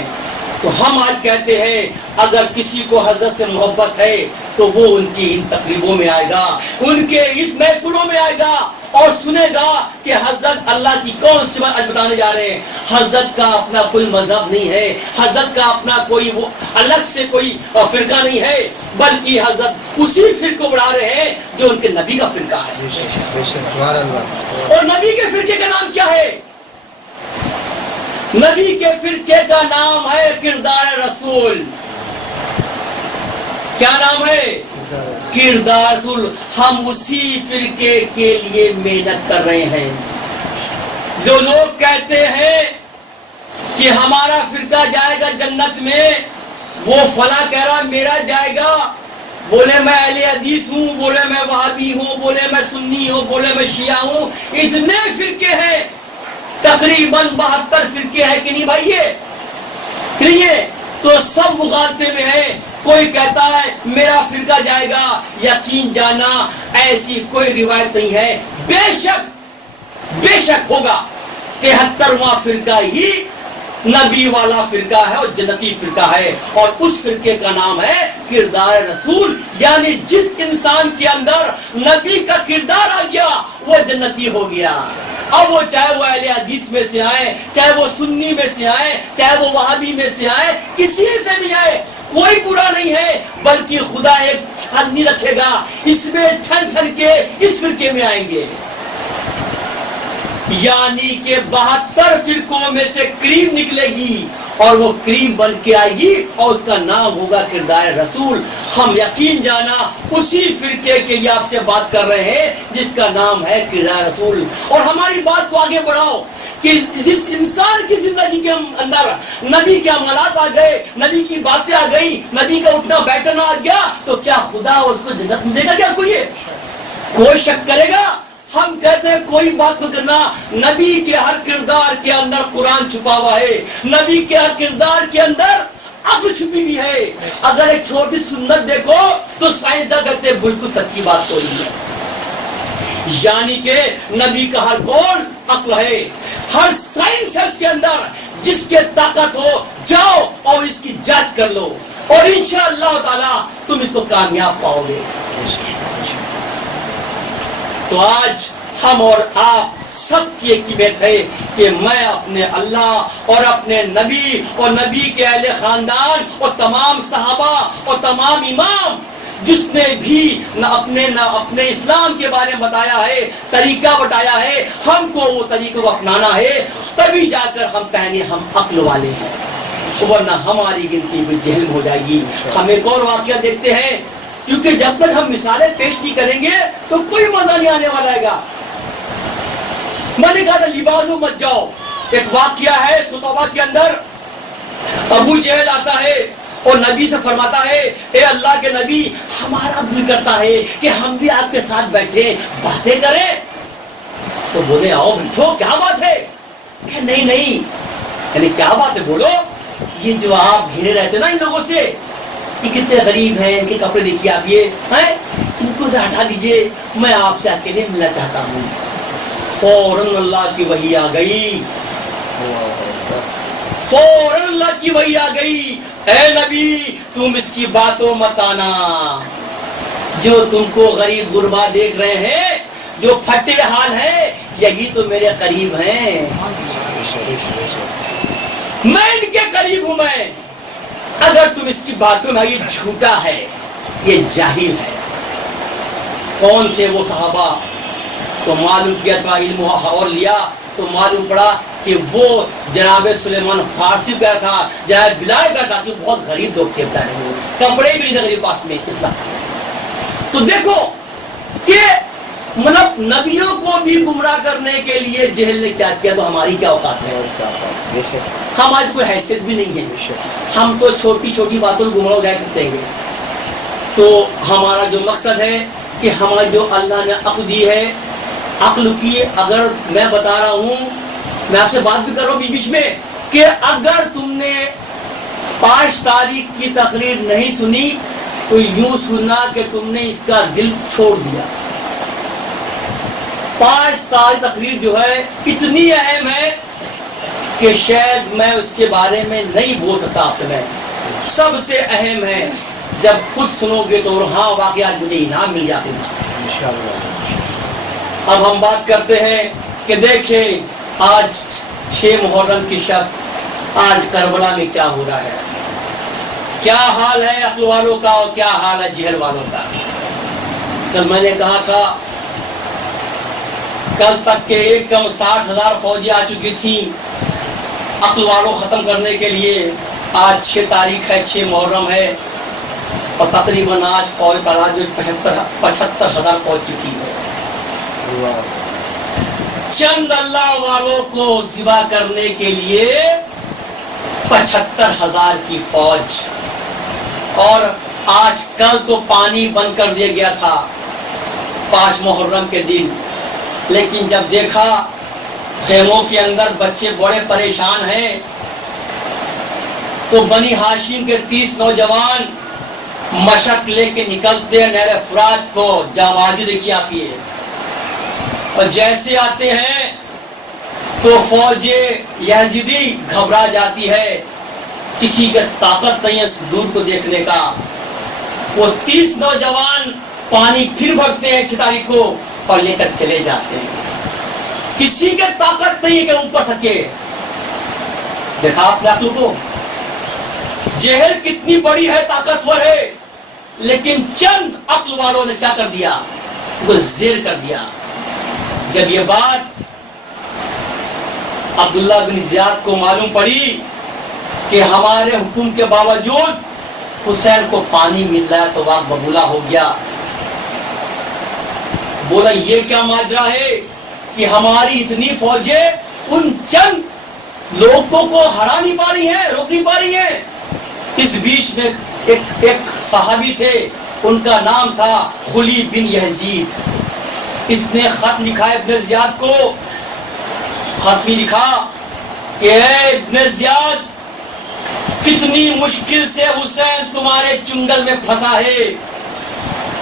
تو ہم آج کہتے ہیں اگر کسی کو حضرت سے محبت ہے تو وہ ان کی ان تقریبوں میں آئے گا, ان کے اس محفلوں میں آئے گا اور سنے گا کہ حضرت اللہ کی کون سی بات بتانے جا رہے ہیں. حضرت کا اپنا کوئی مذہب نہیں ہے, حضرت کا اپنا کوئی وہ الگ سے کوئی فرقہ نہیں ہے, بلکہ حضرت اسی فرقے کو بڑھا رہے ہیں جو ان کے نبی کا فرقہ ہے. اور نبی کے فرقے کا نام کیا ہے؟ نبی کے فرقے کا نام ہے کردار رسول. کیا نام ہے؟ کردار رسول. ہم اسی فرقے کے لیے محنت کر رہے ہیں. جو لوگ کہتے ہیں کہ ہمارا فرقہ جائے گا جنت میں، وہ فلاں کہہ رہا میرا جائے گا، بولے میں اہل حدیث ہوں، بولے میں وہابی ہوں، بولے میں سنی ہوں، بولے میں شیعہ ہوں، اتنے فرقے ہیں، تقریباً 72 فرقے ہیں کہ نہیں بھائی؟ یہ تو سب مغالطے میں ہیں۔ کوئی کہتا ہے میرا فرقہ جائے گا، یقین جانا ایسی کوئی روایت نہیں ہے۔ بے شک ہوگا 73واں فرقہ ہی نبی والا فرقہ ہے اور جنتی فرقہ ہے، اور اس فرقے کا نام ہے کردار رسول، یعنی جس انسان کے اندر نبی کا کردار آ گیا وہ جنتی ہو گیا۔ اب وہ چاہے وہ اہل حدیث میں سے آئے، چاہے وہ سنی میں سے آئے، چاہے وہ وہابی میں سے آئے، کسی سے بھی آئے، کوئی برا نہیں ہے، بلکہ خدا ایک چھاننی رکھے گا، اس میں چھن کے اس فرقے میں آئیں گے، یعنی کہ 72 فرقوں میں سے کریم نکلے گی اور وہ کریم بن کے آئے گی اور اس کا نام ہوگا کردار رسول۔ ہم یقین جانا اسی فرقے کے لیے آپ سے بات کر رہے ہیں جس کا نام ہے کردار رسول۔ اور ہماری بات کو آگے بڑھاؤ کہ جس انسان کی زندگی کے اندر نبی کے عملات آ گئے، نبی کی باتیں آ گئی، نبی کا اٹھنا بیٹھنا آ گیا، تو کیا خدا اس کو جنت میں دے گا؟ کیا کوئی شک کرے گا؟ ہم کہتے ہیں کوئی بات نہ کرنا، نبی کے ہر کردار کے اندر قرآن چھپا ہوا ہے، نبی کے ہر کردار کے اندر عقل چھپی بھی ہے۔ اگر ایک چھوٹی سنت دیکھو تو سائنسداں کہتے ہیں بالکل سچی بات ہو رہی ہے، یعنی کہ نبی کا ہر قول عقل ہے، ہر سائنس ہے اس کے اندر، جس کے طاقت ہو جاؤ اور اس کی جانچ کر لو اور انشاءاللہ تعالی تم اس کو کامیاب پاؤ گے۔ تو آج ہم اور آپ سب کی ایک ہی بات ہے کہ میں اپنے اللہ اور اپنے نبی اور نبی کے اہل خاندان اور تمام صحابہ اور تمام امام جس نے بھی نہ اپنے اسلام کے بارے میں بتایا ہے، طریقہ بتایا ہے، ہم کو وہ طریقہ کو اپنانا ہے، تبھی جا کر ہم کہیں گے ہم عقل والے ہیں، ورنہ ہماری گنتی بھی جہل ہو جائے گی۔ ہم ایک اور واقعہ دیکھتے ہیں، کیونکہ جب تک ہم مثالیں پیش نہیں کریں گے تو کوئی مزہ نہیں آنے والا ہے گا۔ میں نے کہا تھا لباسوں مت جاؤ، ایک واقعہ ہے ستوبہ کے اندر، ابو جہل آتا ہے اور نبی سے فرماتا ہے اے اللہ کے نبی، ہمارا دل کرتا ہے کہ ہم بھی آپ کے ساتھ بیٹھے باتیں کریں۔ تو بولے آؤ بیٹھو، کیا بات ہے؟ کہ نہیں، یعنی کیا بات ہے بولو، یہ جو آپ گھرے رہتے نا ان لوگوں سے، یہ کتنے غریب ہیں، ان کے کپڑے دیکھیے آپ، یہ ہیں، ان کو ہٹا دیجئے، میں آپ سے اکیلے ملنا چاہتا ہوں۔ فوراً اللہ کی وحی آ گئی، فوراً اللہ کی وحی آ گئی، اے نبی تم اس کی باتوں مت آنا، جو تم کو غریب غربا دیکھ رہے ہیں، جو پھٹے حال ہیں، یہی تو میرے قریب ہیں، میں ان کے قریب ہوں۔ میں اگر تم اس کی باتوں میں، یہ جھوٹا ہے، یہ جاہل ہے۔ کون تھے وہ صحابہ؟ تو معلوم کیا تھا، علم اور لیا تو معلوم پڑا کہ وہ جناب سلیمان فارسی کا تھا، جناب بلال کا تھا، کہ بہت غریب لوگ تھے، کپڑے بھی نہیں تھے غریب پاس میں اسلام۔ تو دیکھو کہ مطلب نبیوں کو بھی گمراہ کرنے کے لیے جہل نے کیا کیا، تو ہماری کیا اوقات ہے؟ ہماری کوئی حیثیت بھی نہیں ہے، ہم تو چھوٹی چھوٹی باتوں میں گمراہ ہو جایا کرتے ہیں۔ تو ہمارا جو مقصد ہے کہ ہمارا جو اللہ نے عقل دی ہے، عقل کی اگر میں بتا رہا ہوں، میں آپ سے بات بھی کر رہا ہوں بیچ میں، کہ اگر تم نے 5 تاریخ کی تقریر نہیں سنی تو یوں سننا کہ تم نے اس کا دل چھوڑ دیا۔ 5 تاریخ تقریر جو ہے اتنی اہم ہے کہ شاید میں اس کے بارے میں نہیں بول سکتا آپ سے، میں سب سے اہم ہے، جب خود سنو گے تو ہاں واقعات مجھے انعام مل جاتے ہیں۔ اب ہم بات کرتے ہیں کہ دیکھیں آج 6 محرم کی شب، آج کربلا میں کیا ہو رہا ہے، کیا حال ہے عقل والوں کا اور کیا حال ہے جہل والوں کا۔ کل میں نے کہا تھا کل تک کے ایک کم 60,000 فوجی آ چکی تھیں عقل والوں ختم کرنے کے لیے، آج 6 تاریخ ہے، 6 محرم ہے، اور تقریباً آج فوج تعداد جو 75,000 پہنچ چکی ہے۔ چند اللہ والوں کو ذبح کرنے کے لیے 75,000 کی فوج، اور آج کل تو پانی بند کر دیا گیا تھا 5 محرم کے دن، لیکن جب دیکھا خیموں کے اندر بچے بڑے پریشان ہیں تو بنی ہاشم کے 30 نوجوان مشق لے کے نکلتے ہیں نہر فرات کو جانبازی دیکھیے آپ یہ، اور جیسے آتے ہیں تو فوج یزیدی گھبرا جاتی ہے، کسی کے طاقت نہیں ہے دور کو دیکھنے کا، وہ 30 نوجوان پانی پھر بھرتے ہیں چھتاری کو اور لے کر چلے جاتے ہیں، کسی کے طاقت نہیں ہے کہ اوپر سکے۔ دیکھا آپ نے عقل کو، جہل کتنی بڑی ہے، طاقتور ہے، لیکن چند عقل والوں نے کیا کر دیا، وہ زیر کر دیا۔ جب یہ بات عبداللہ بن زیاد کو معلوم پڑی کہ ہمارے حکم کے باوجود حسین کو پانی مل رہا ہے تو وقت ببولا ہو گیا، بولا یہ کیا ماجرا ہے کہ ہماری اتنی فوجیں ان چند لوگوں کو ہرا نہیں پا رہی ہیں، روک نہیں پا رہی ہیں۔ اس بیچ میں ایک صحابی تھے، ان کا نام تھا خلی بن یزید، اس نے خط لکھا ابن زیاد کو، خط میں لکھا کہ اے ابن زیاد، کتنی مشکل سے حسین تمہارے چنگل میں پھنسا ہے،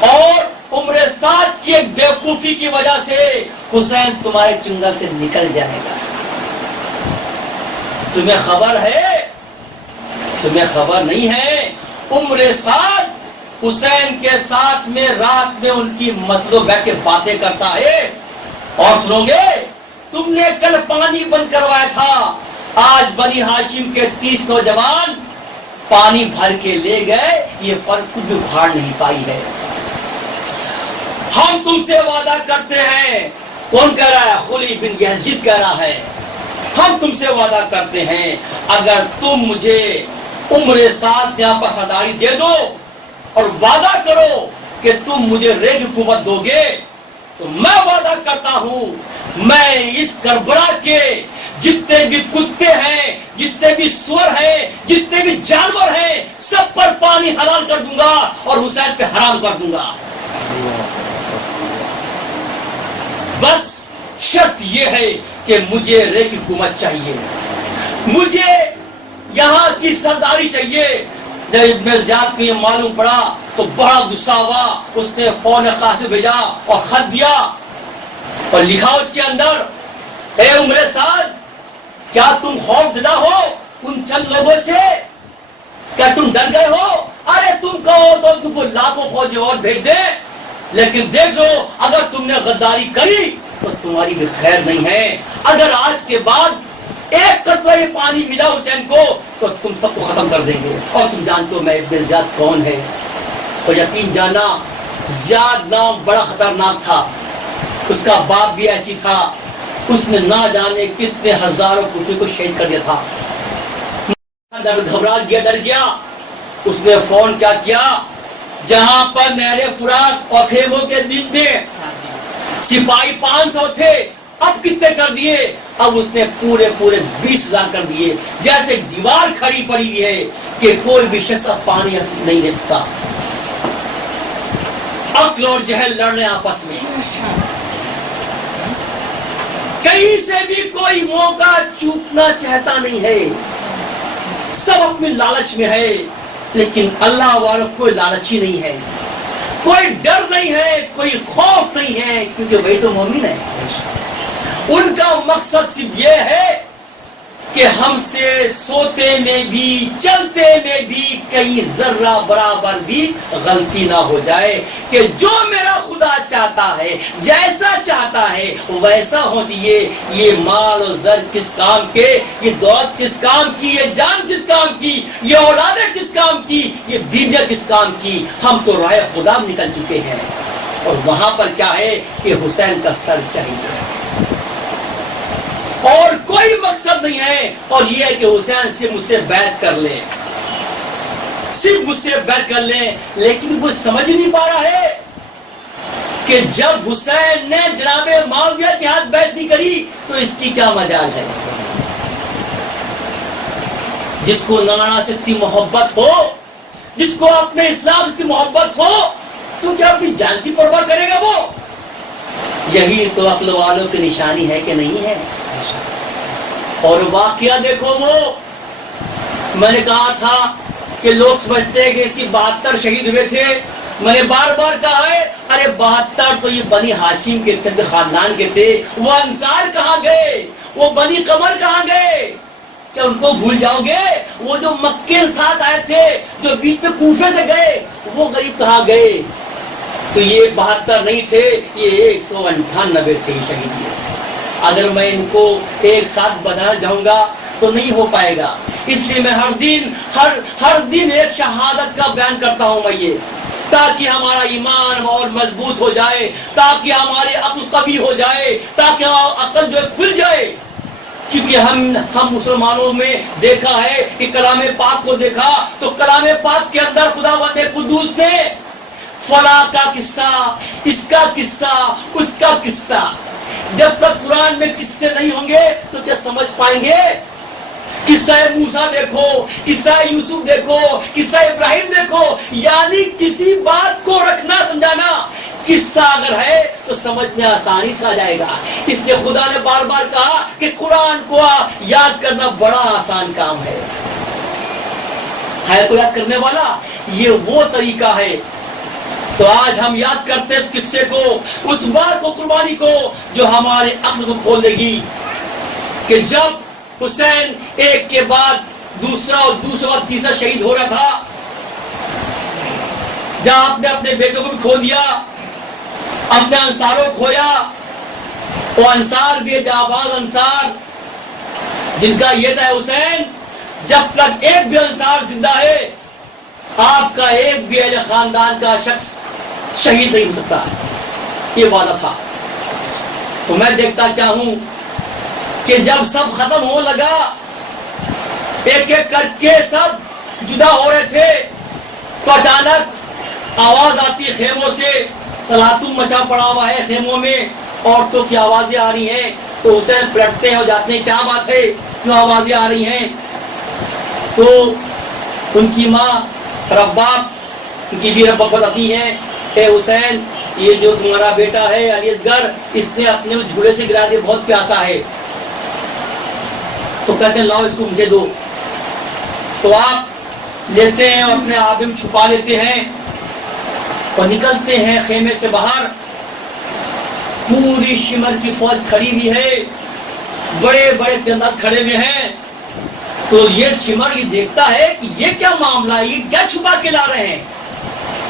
اور عمر سعد کی ایک بیوقوفی کی وجہ سے حسین تمہارے چنگل سے نکل جائے گا۔ تمہیں خبر ہے؟ تمہیں خبر نہیں ہے؟ عمر سعد حسین کے ساتھ میں رات میں ان کی مطلب بیٹھ کے باتیں کرتا ہے، اور سنو گے تم نے کل پانی بند کروایا تھا، آج بنی ہاشم کے 30 نوجوان پانی بھر کے لے گئے، یہ فرق بھی اکھاڑ نہیں پائی ہے۔ ہم تم سے وعدہ کرتے ہیں، کون کہہ رہا ہے؟ خلی بن یزید کہہ رہا ہے، ہم تم سے وعدہ کرتے ہیں اگر تم مجھے عمر سعد یہاں پر سرداری دے دو اور وعدہ کرو کہ تم مجھے ریگ حکومت دو گے، تو میں وعدہ کرتا ہوں میں اس کربلا کے جتنے بھی کتے ہیں، جتنے بھی سور ہیں، جتنے بھی جانور ہیں، سب پر پانی حلال کر دوں گا اور حسین پہ حرام کر دوں گا۔ بس شرط یہ ہے کہ مجھے ریگ حکومت چاہیے، مجھے یہاں کی سرداری چاہیے۔ جب ابن زیاد کو یہ معلوم پڑا تو بڑا غصہ ہوا، اس نے فون قاصد بھیجا اور خط دیا اور لکھا اس کے اندر، اے عمر سعد، کیا تم خوف زدہ ہو ان چند لوگوں سے؟ کیا تم ڈر گئے ہو؟ ارے تم کہو تو تم کو لاکھوں فوجی اور بھیج دیں، لیکن دیکھ لو اگر تم نے غداری کری تو تمہاری بھی خیر نہیں ہے۔ اگر آج کے بعد ایک قطرہ یہ پانی ملا حسین کو تو تم سب کو ختم کر دیں گے، اور تم جانتے ہو میں ابن زیاد کون ہے۔ اور یقین جانا زیاد نام بڑا خطرناک تھا، اس کا باپ بھی ایسی تھا، اس نے نہ جانے کتنے ہزاروں کفر کو شہید کر دیا تھا۔ گھبرا گیا، ڈر گیا، اس نے فون کیا کیا، جہاں پر نہر فرات اور خیموں کے بیچ میں سپاہی 500 تھے، اب کتنے کر دیے؟ اب اس نے پورے 20,000 کر دیے، جیسے دیوار کھڑی پڑی ہوئی ہے کہ کوئی بھی شخص اب پانی نہیں دیتا۔ عقل اور جہل لڑ رہے آپس میں، کہیں سے بھی کوئی موقع چوکنا چاہتا نہیں ہے، سب اپنے لالچ میں ہے، لیکن اللہ والوں کوئی لالچی نہیں ہے، کوئی ڈر نہیں ہے، کوئی خوف نہیں ہے، کیونکہ وہی تو مومن ہے۔ ان کا مقصد صرف یہ ہے کہ ہم سے سوتے میں بھی، چلتے میں بھی کہیں ذرہ برابر بھی غلطی نہ ہو جائے، کہ جو میرا خدا چاہتا ہے، جیسا چاہتا ہے ویسا ہو چاہیے۔ یہ مال و زر کس کام کے، یہ دولت کس کام کی، یہ جان کس کام کی، یہ اولادیں کس کام کی، یہ بیویاں کس کام کی، ہم تو راہ خدا میں نکل چکے ہیں، اور وہاں پر کیا ہے کہ حسین کا سر چاہیے، اور کوئی مقصد نہیں ہے، اور یہ ہے کہ حسین سے مجھ سے بیعت کر لے، صرف مجھ سے بیعت کر لیں۔ لیکن وہ سمجھ نہیں پا رہا ہے کہ جب حسین نے جناب معاویہ کے ہاتھ بیعت نہیں کری تو اس کی کیا مجال ہے۔ جس کو نانا سے اتنی محبت ہو، جس کو اپنے اسلام سے اتنی محبت ہو، تو کیا اپنی جان کی پرواہ کرے گا وہ؟ یہی تو عقل والوں کی نشانی ہے کہ نہیں ہے؟ اور واقعہ دیکھو، وہ میں نے کہا تھا کہ لوگ سمجھتے ہیں کہ اسی 72 شہید ہوئے تھے. میں نے بار بار کہا ہے، ارے 72 تو یہ بنی ہاشم کے تھے، خاندان کے تھے. وہ انصار کہاں گئے؟ وہ بنی قمر کہاں گئے؟ کیا ان کو بھول جاؤ گے؟ وہ جو مکے ساتھ آئے تھے، جو بیچ میں کوفے سے گئے، وہ غریب کہاں گئے؟ تو یہ 72 نہیں تھے، یہ 198 تھے شہید. اگر میں ان کو ایک ساتھ بدل جاؤں گا تو نہیں ہو پائے گا. اس لیے میں ہر دن ایک شہادت کا بیان کرتا ہوں میں یہ، تاکہ ہمارا ایمان اور مضبوط ہو جائے، تاکہ ہماری عقل قوی ہو جائے، تاکہ ہماری عقل جو ہے کھل جائے. کیونکہ ہم مسلمانوں میں دیکھا ہے کہ کلام پاک کو دیکھا تو کلام پاک کے اندر خداوند قدوس نے فلاں کا قصہ، اس کا قصہ، اس کا قصہ. جب تک قرآن میں قصے نہیں ہوں گے تو کیا سمجھ پائیں گے؟ قصہ موسیٰ دیکھو، قصہ یوسف دیکھو، قصہ ابراہیم دیکھو. یعنی کسی بات کو رکھنا سمجھانا، قصہ اگر ہے تو سمجھ میں آسانی سے آ جائے گا. اس لیے خدا نے بار بار کہا کہ قرآن کو یاد کرنا بڑا آسان کام ہے. کو یاد کرنے والا یہ وہ طریقہ ہے. تو آج ہم یاد کرتے اس قصے کو، اس بات کو، قربانی کو جو ہمارے عقل کو کھول دے گی کہ جب حسین ایک کے بعد دوسرا اور تیسرا شہید ہو رہا تھا، جہاں آپ نے اپنے بیٹوں کو بھی کھو دیا، اپنے انصاروں کو کھویا. وہ انصار بھی جاباز انصار جن کا یہ تھا حسین جب تک ایک بھی انصار زندہ ہے، آپ کا ایک بھی اہل خاندان کا شخص شہید نہیں ہو سکتا. یہ وعدہ تھا. تو میں دیکھتا چاہوں کہ جب سب ختم ہو لگا، ایک ایک کر کے سب جدا ہو رہے تھے، تو اچانک آواز آتی خیموں سے، تلاطم مچا پڑا ہوا ہے خیموں میں، عورتوں کی آوازیں آ رہی ہیں. تو حسین پلٹتے ہیں اور جاتے ہیں، کیا بات ہے، کیوں آوازیں آ رہی ہیں؟ تو ان کی ماں رباب، ان کی بھی رباب بتاتی ہیں، اے حسین، یہ جو تمہارا بیٹا ہے علی اصغر، اس نے اپنے جھولے سے گرا دیا، بہت پیاسا ہے. تو کہتے ہیں لاؤ اس کو مجھے دو. تو آپ لیتے ہیں اور اپنے آبم چھپا لیتے ہیں اور نکلتے ہیں خیمے سے باہر. پوری شمر کی فوج کھڑی ہوئی ہے، بڑے بڑے تیرانداز کھڑے ہوئے ہیں. تو یہ شمر یہ دیکھتا ہے کہ یہ کیا معاملہ ہے، یہ کیا چھپا کے لا رہے ہیں،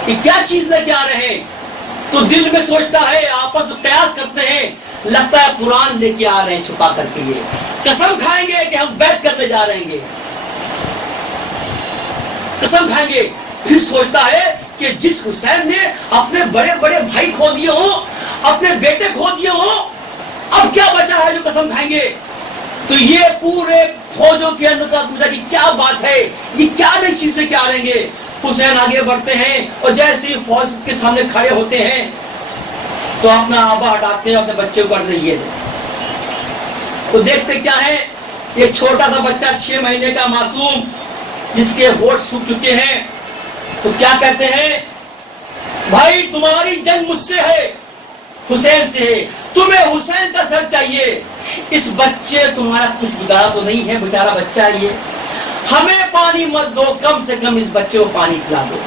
یہ کیا چیز لے کے آ رہے ہیں. تو دل میں سوچتا ہے، آپس میں قیاس کرتے ہیں، لگتا ہے قرآن لے کے آ رہے ہیں چھپا کر کے. یہ قسم کھائیں گے کہ ہم بیعت کرنے جا رہے ہیں، قسم کھائیں گے. پھر سوچتا ہے کہ جس حسین نے اپنے بڑے بڑے بھائی کھو دیے ہوں، اپنے بیٹے کھو دیے ہوں، اب کیا بچا ہے جو قسم کھائیں گے. تو یہ پورے فوجوں کے اندر کہ کیا بات ہے، یہ کیا نئی چیز لے کے آ رہیں گے. حسین آگے بڑھتے ہیں اور جیسے ہی فوج کے سامنے کھڑے ہوتے ہیں تو اپنا آبا ہٹاتے ہیں، اپنے بچے کو کر رہی ہے. تو دیکھتے کیا ہے، یہ چھوٹا سا بچہ 6 مہینے کا معصوم جس کے ہوش سوکھ چکے ہیں. تو کیا کہتے ہیں، بھائی تمہاری جنگ مجھ سے ہے، حسین سے ہے، تمہیں حسین کا سر چاہیے. اس بچے تمہارا کچھ گزارا تو نہیں ہے، بیچارہ بچہ ہے، یہ ہمیں پانی مت دو، کم سے کم اس بچے کو پانی پلا دو،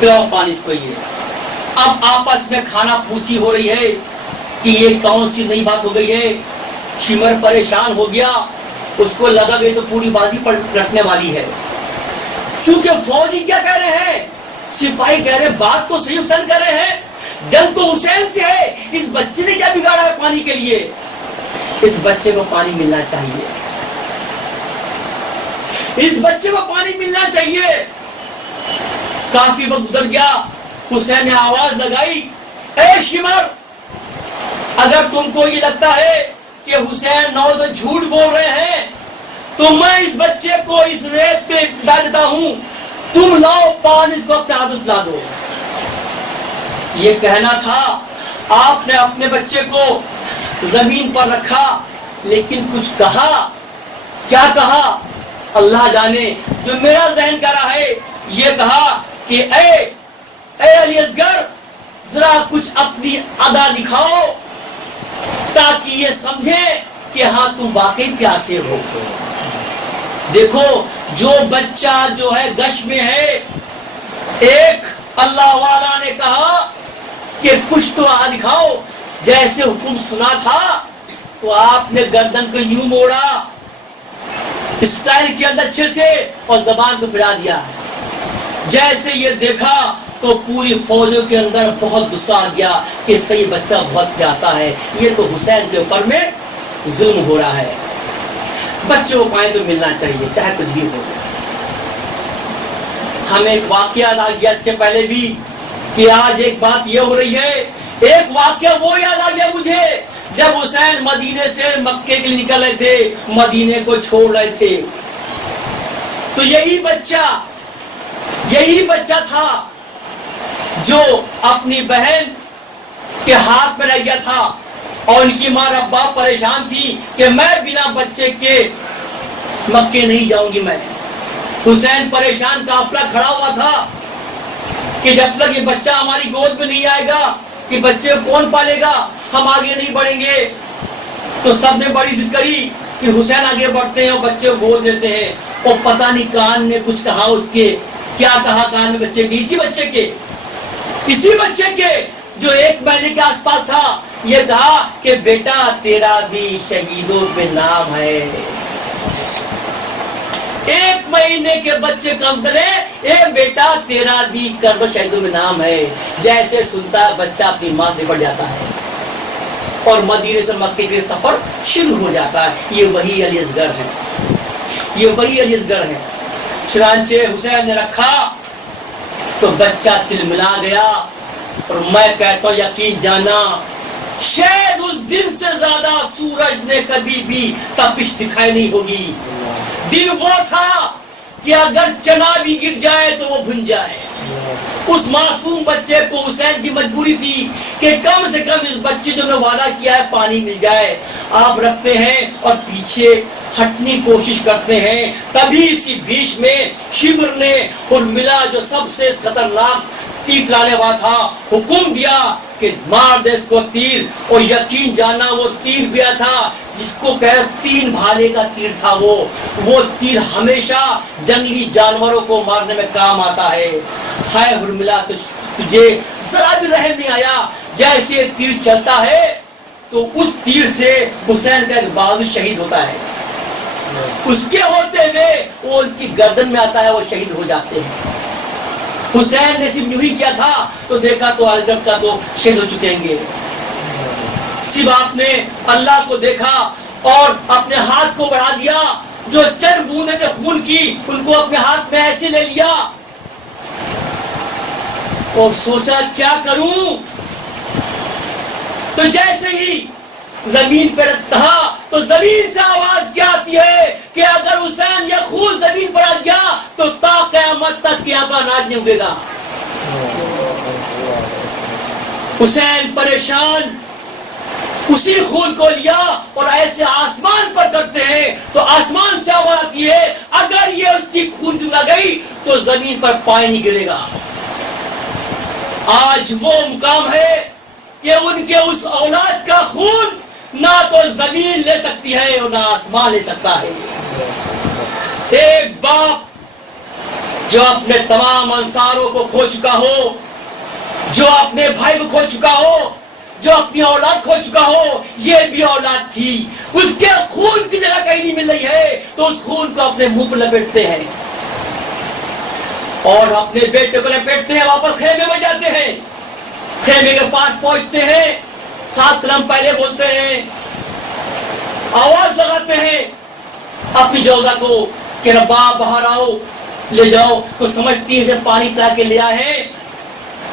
پلاؤ پانی اس کو. یہ اب آپس میں کھانا پھوسی ہو رہی ہے کہ یہ کون سی نئی بات ہو گئی ہے. شمر پریشان ہو گیا، اس کو لگا گئی تو پوری بازی پلٹنے والی ہے. چونکہ فوجی کیا کہہ رہے ہیں، سپاہی کہہ رہے ہیں بات تو صحیح حسین کہہ رہے ہیں، جنگ تو حسین سے ہے، اس بچے نے کیا بگاڑا ہے پانی کے لیے، اس بچے کو پانی ملنا چاہیے، اس بچے کو پانی ملنا چاہیے. کافی وقت گزر گیا، حسین نے آواز لگائی، اے شمر، اگر تم کو یہ لگتا ہے کہ حسین نوز میں جھوٹ بول رہے ہیں تو میں اس بچے کو اس ریت پہ ڈال دیتا ہوں، تم لاؤ پانی اس کو اپنے ہاتھ لا دو. یہ کہنا تھا، آپ نے اپنے بچے کو زمین پر رکھا لیکن کچھ کہا. کیا کہا اللہ جانے. جو میرا ذہن کہہ رہا ہے یہ کہا کہ اے علی اصغر ذرا کچھ اپنی ادا دکھاؤ تاکہ یہ سمجھے کہ ہاں تم واقعی پیاسے ہو. دیکھو جو بچہ جو ہے گش میں ہے, ایک اللہ والا نے کہا کہ کچھ تو دکھاؤ. جیسے حکم سنا تھا تو آپ نے گردن کو یوں موڑا اسٹائل کے اندر اچھے سے اور زبان کو پھیلا دیا. جیسے یہ دیکھا تو پوری فوجوں کے اندر بہت غصہ آ گیا کہ صحیح بچہ بہت پیاسا ہے, یہ تو حسین کے اوپر میں ظلم ہو رہا ہے. بچوں کو پائیں تو ملنا چاہیے چاہے کچھ بھی ہو. ہمیں ایک واقعہ یاد آ گیا اس کے پہلے بھی کہ آج ایک بات یہ ہو رہی ہے. ایک واقعہ وہ یاد آ گیا مجھے جب حسین مدینے سے مکے کے لیے نکل رہے تھے, مدینے کو چھوڑ رہے تھے, تو یہی بچہ تھا جو اپنی بہن کے ہاتھ میں رہ گیا تھا اور ان کی ماں ربا پریشان تھی کہ میں بنا بچے کے مکے نہیں جاؤں گی. میں حسین پریشان قافلہ کھڑا ہوا تھا کہ جب تک یہ بچہ ہماری گود میں نہیں آئے گا کہ بچے کو کون پالے گا, ہم آگے نہیں بڑھیں گے. تو سب نے بڑی ضد کری کہ حسین آگے بڑھتے ہیں اور بچے کو گود لیتے ہیں. اور پتہ نہیں کان میں کچھ کہا, اس کے کیا کہا کان میں بچے کے, اسی بچے کے جو 1 مہینے کے آس پاس تھا. یہ کہا کہ بیٹا تیرا بھی شہیدوں پہ نام ہے. 1 مہینے کے بچے کم کرے, اے بیٹا تیرا بھی کرب شہیدوں میں نام ہے. جیسے سنتا ہے بچہ اپنی ماں سے بڑھ جاتا ہے اور مدینے سے مکے کے سفر شروع ہو جاتا ہے. یہ وہی علی اصغر ہے. چنانچہ حسین نے رکھا تو بچہ تلملا گیا. اور میں کہتا ہوں یقین جانا شاید اس دن سے زیادہ سورج نے کبھی بھی تپش دکھائی نہیں ہوگی. دن وہ تھا کہ اگر چنا بھی گر جائے تو وہ بھن جائے. اس معصوم بچے کو حسین کی مجبوری تھی کہ کم سے کم اس بچے جو نے وعدہ کیا ہے پانی مل جائے. آپ رکھتے ہیں اور پیچھے ہٹنے کوشش کرتے ہیں. تبھی اسی بیچ میں شمر نے حرملہ جو سب سے خطرناک تیر چلانے والا تھا حکم دیا کہ مار دے اس کو تیر. اور یقین جانا وہ تیر بھی تھا جس کو کہ 3 بھالے کا تیر تھا. وہ تیر ہمیشہ جنگلی جانوروں کو مارنے میں کام آتا ہے. ہائے حرملہ تجھے ذرا بھی رحم نہیں آیا. جیسے تیر چلتا ہے تو اس تیر سے حسین کا ایک بہادر شہید ہوتا ہے. اس کے ہوتے ہوئے وہ ان کی گردن میں آتا ہے, وہ شہید ہو جاتے ہیں. حسین نے صرف یوں ہی کیا تھا تو دیکھا تو اصغر کا تو شہید ہو چکے ہیں. صرف آپ نے اللہ کو دیکھا اور اپنے ہاتھ کو بڑھا دیا. جو چند بوندیں تھے خون کی ان کو اپنے ہاتھ میں ایسے لے لیا اور سوچا کیا کروں. تو جیسے ہی زمین پر رکھا تو زمین سے آواز کیا آتی ہے کہ اگر حسین یہ خون زمین پر آ گیا تو تا قیامت تک یہاں پر اناج نہیں اگے گا. حسین پریشان اسی خون کو لیا اور ایسے آسمان پر کرتے ہیں تو آسمان سے آواز آتی ہے اگر یہ اس کی خون نہ گئی تو زمین پر پانی نہیں گرے گا. آج وہ مقام ہے کہ ان کے اس اولاد کا خون نہ تو زمین لے سکتی ہے اور نہ آسمان لے سکتا ہے. ایک باپ جو اپنے تمام انصاروں کو کھو چکا ہو, جو اپنے بھائی کو کھو چکا ہو, جو اپنی اولاد کھو چکا ہو, یہ بھی اولاد تھی, اس کے خون کی جگہ کہیں نہیں مل رہی ہے تو اس خون کو اپنے منہ پر لپیٹتے ہیں اور اپنے بیٹے کو لپیٹتے ہیں. واپس خیمے میں جاتے ہیں, خیمے کے پاس پہنچتے ہیں, 7 قدم پہلے بولتے ہیں, آواز لگاتے ہیں اپنی جوزہ کو کہ ربا باہر آؤ لے جاؤ. تو سمجھتی ہے جب پانی پلا کے لے آئے ہیں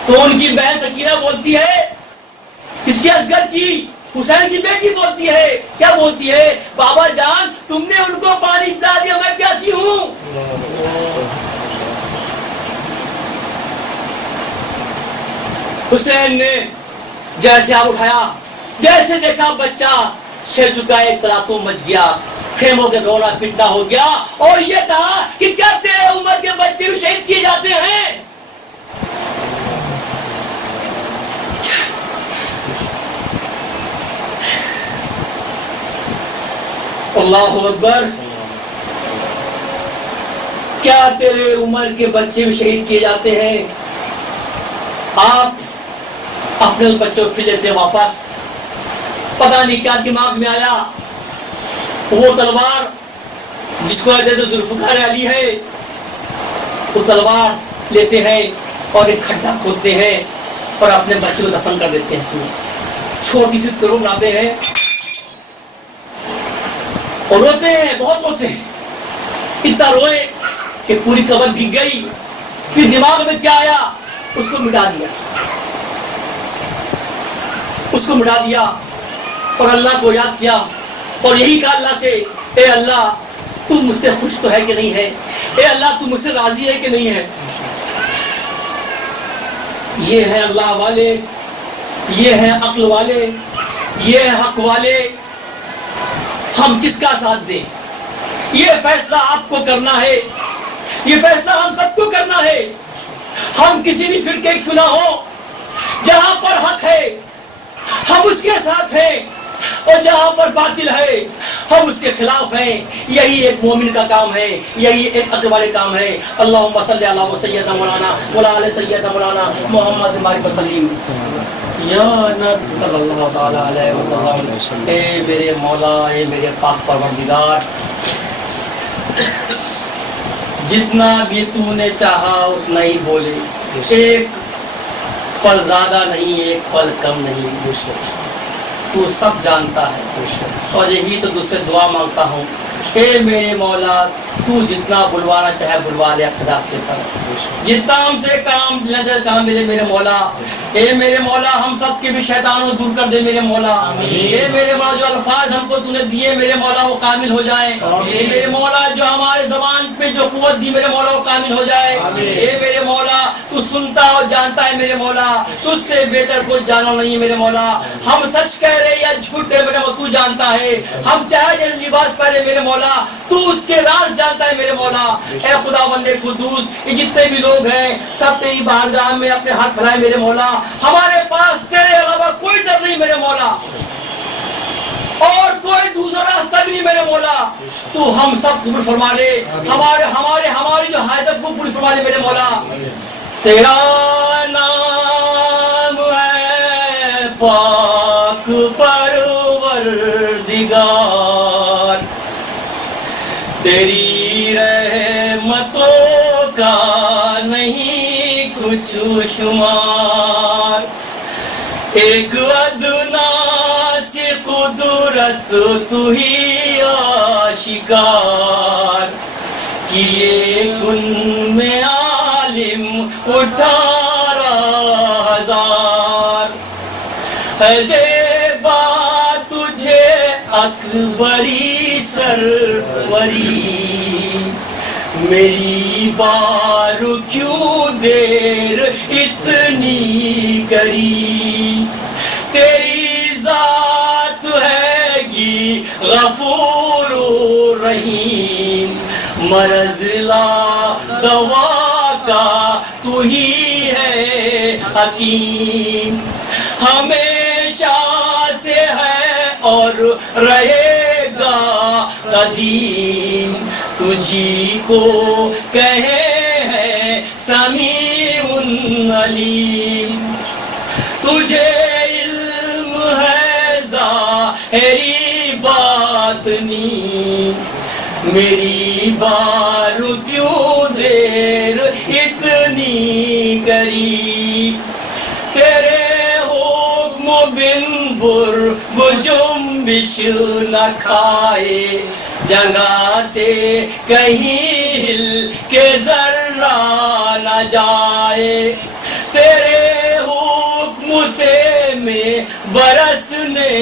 تو ان کی بہن سکینہ بولتی ہے, اس کے اصغر کی حسین کی بیٹی بولتی ہے, کیا بولتی ہے, بابا جان تم نے ان کو پانی پلا دیا, میں پیاسی ہوں. حسین نے جیسے آپ اٹھایا, جیسے دیکھا بچہ شہر کا ایک تلاطم مچ گیا، خیموں کے رونا پٹنا ہو گیا، اور یہ کہا کہ کیا تیرے عمر کے بچے بھی شہید کیے جاتے ہیں؟ اللہ اکبر، کیا تیرے عمر کے بچے بھی شہید کیے جاتے ہیں؟ آپ اپنے اس بچوں کو لیتے واپس، پتہ نہیں کیا دماغ میں آیا، وہ تلوار جس کو حضرت ذوالفقار علی ہے، وہ تلوار لیتے ہیں اور ایک کھڈا کھودتے ہیں اور اپنے بچوں کو دفن کر دیتے ہیں، اس میں چھوٹی سی قبر بناتے ہیں اور روتے ہیں، بہت روتے ہیں، اتنا روئے کہ پوری قبر بھیگ گئی۔ پھر دماغ میں کیا آیا، اس کو مٹا دیا، اس کو مٹا دیا اور اللہ کو یاد کیا اور یہی کہا اللہ سے، اے اللہ تو مجھ سے خوش تو ہے کہ نہیں ہے؟ اے اللہ تو مجھ سے راضی ہے کہ نہیں ہے؟ یہ ہے اللہ والے، یہ ہے عقل والے، یہ ہے حق والے، ہم کس کا ساتھ دیں؟ یہ فیصلہ آپ کو کرنا ہے، یہ فیصلہ ہم سب کو کرنا ہے۔ ہم کسی بھی فرقے کیوں نہ ہو، جہاں پر حق ہے ہم اس کے ساتھ ہیں، اور جہاں پر باطل ہے ہم اس کے خلاف ہیں۔ یہی ایک مومن کا کام ہے، یہی ایک عقل والے کام ہے۔ اللہم صلی علی سیدنا مولانا مولا سیدنا مولانا محمد بارک وسلم یا نبی صلی اللہ تعالی علیہ وسلم۔ اے میرے مولا، اے میرے پاک پروردگار، جتنا بھی تو نے چاہا اتنا ہی بولے، ایک پل زیادہ نہیں، ایک پل کم نہیں، تو سب جانتا ہے، اور یہی تو تجھ سے دعا مانگتا ہوں، اے میرے مولا تو جتنا بلوانا چاہے بلوا لے اپنے راستے پر، جتنا ہم سے کام نظر کام ملے میرے مولا، اے میرے مولا ہم سب کے بھی شیطانوں دور کر دے میرے مولا، اے میرے مولا جو الفاظ ہم کو تو نے دیے میرے مولا وہ کامل ہو جائیں، اے میرے مولا جو ہمارے زبان پہ جو قوت دی میرے مولا وہ کامل ہو جائے، اے میرے مولا تو سنتا اور جانتا ہے میرے مولا، تجھ سے بہتر کچھ جانا نہیں ہے میرے مولا، ہم سچ کہہ رہے یا جھوٹ کہہ رہے میرے مولا تو جانتا ہے، ہم چاہے جیسے لباس پہنے میرے مولا تو اس کے راز جانتا ہے میرے مولا، اے خدا بندے قدوس یہ جتنے بھی لوگ ہیں سب تیری بارگاہ میں اپنے ہاتھ پھیلائے میرے مولا، ہمارے پاس تیرے علاوہ کوئی ڈر نہیں میرے مولا، اور کوئی دوسرا راستہ بھی نہیں میرے مولا، تو ہم سب قبول فرما لے، ہماری جو حاجت کو پوری فرما لے میرے مولا۔ تیرا نام ہے پاک پروردگار، تیری رحمتوں کا نہیں کچھ شمار، ایک ادنا سی قدرت تو ہی آشکار، کیے کن میں عالم 18,000، ہے زیبا تجھے اکبری سروری، میری بار کیوں دیر اتنی کری، تیری ذات ہے گی غفور رحیم، مرض لا دوا کا تو ہی ہے حکیم، ہمیشہ سے ہے اور رہے گا قدیم، تجھی کو کہے ہے سمیع علیم، تجھے علم ہے ظاہری باطنی، میری بار کیوں دیر اتنی کری، تیرے حکم بن برگ جنبش نہ کھائے، جگہ سے کہیں ہل کے ذرہ نہ جائے، تیرے حکم سے میں برسنے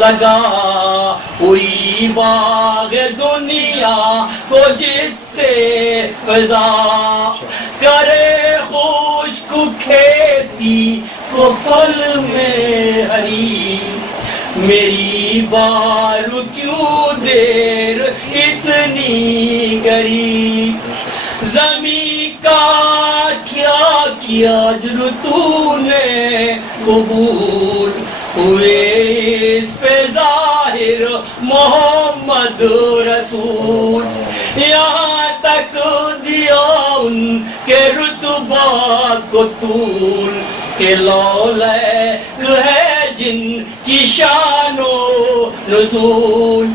لگا، ہوئی باغ دنیا کو جس سے فضا، کرے خشک کھیتی کو پل میں ہری، میری بار کیوں دیر اتنی کری، زمین کا کیا اجر تو نے قبول ہوئے اس پہ ظاہر محمد رسول، یہاں تک دیا ان کے رتبہ کو طول کہ لولیک ہے جن کی شان و نزول،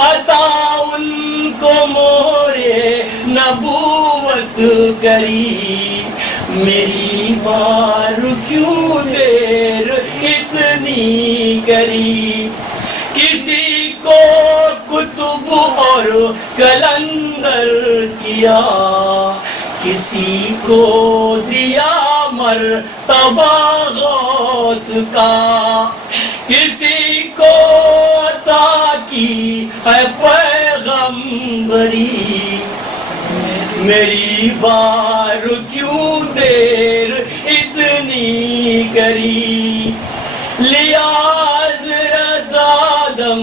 عطا ان کو مورے نبوت کری، میری بار کیوں دیر اتنی کری، کسی کو کتب اور کلندر کیا، کسی کو دیا مرتبہ غوث کا، کسی کو عطا کی ہے پیغمبری، میری بار کیوں دیر اتنی کری، لیا حضرت آدم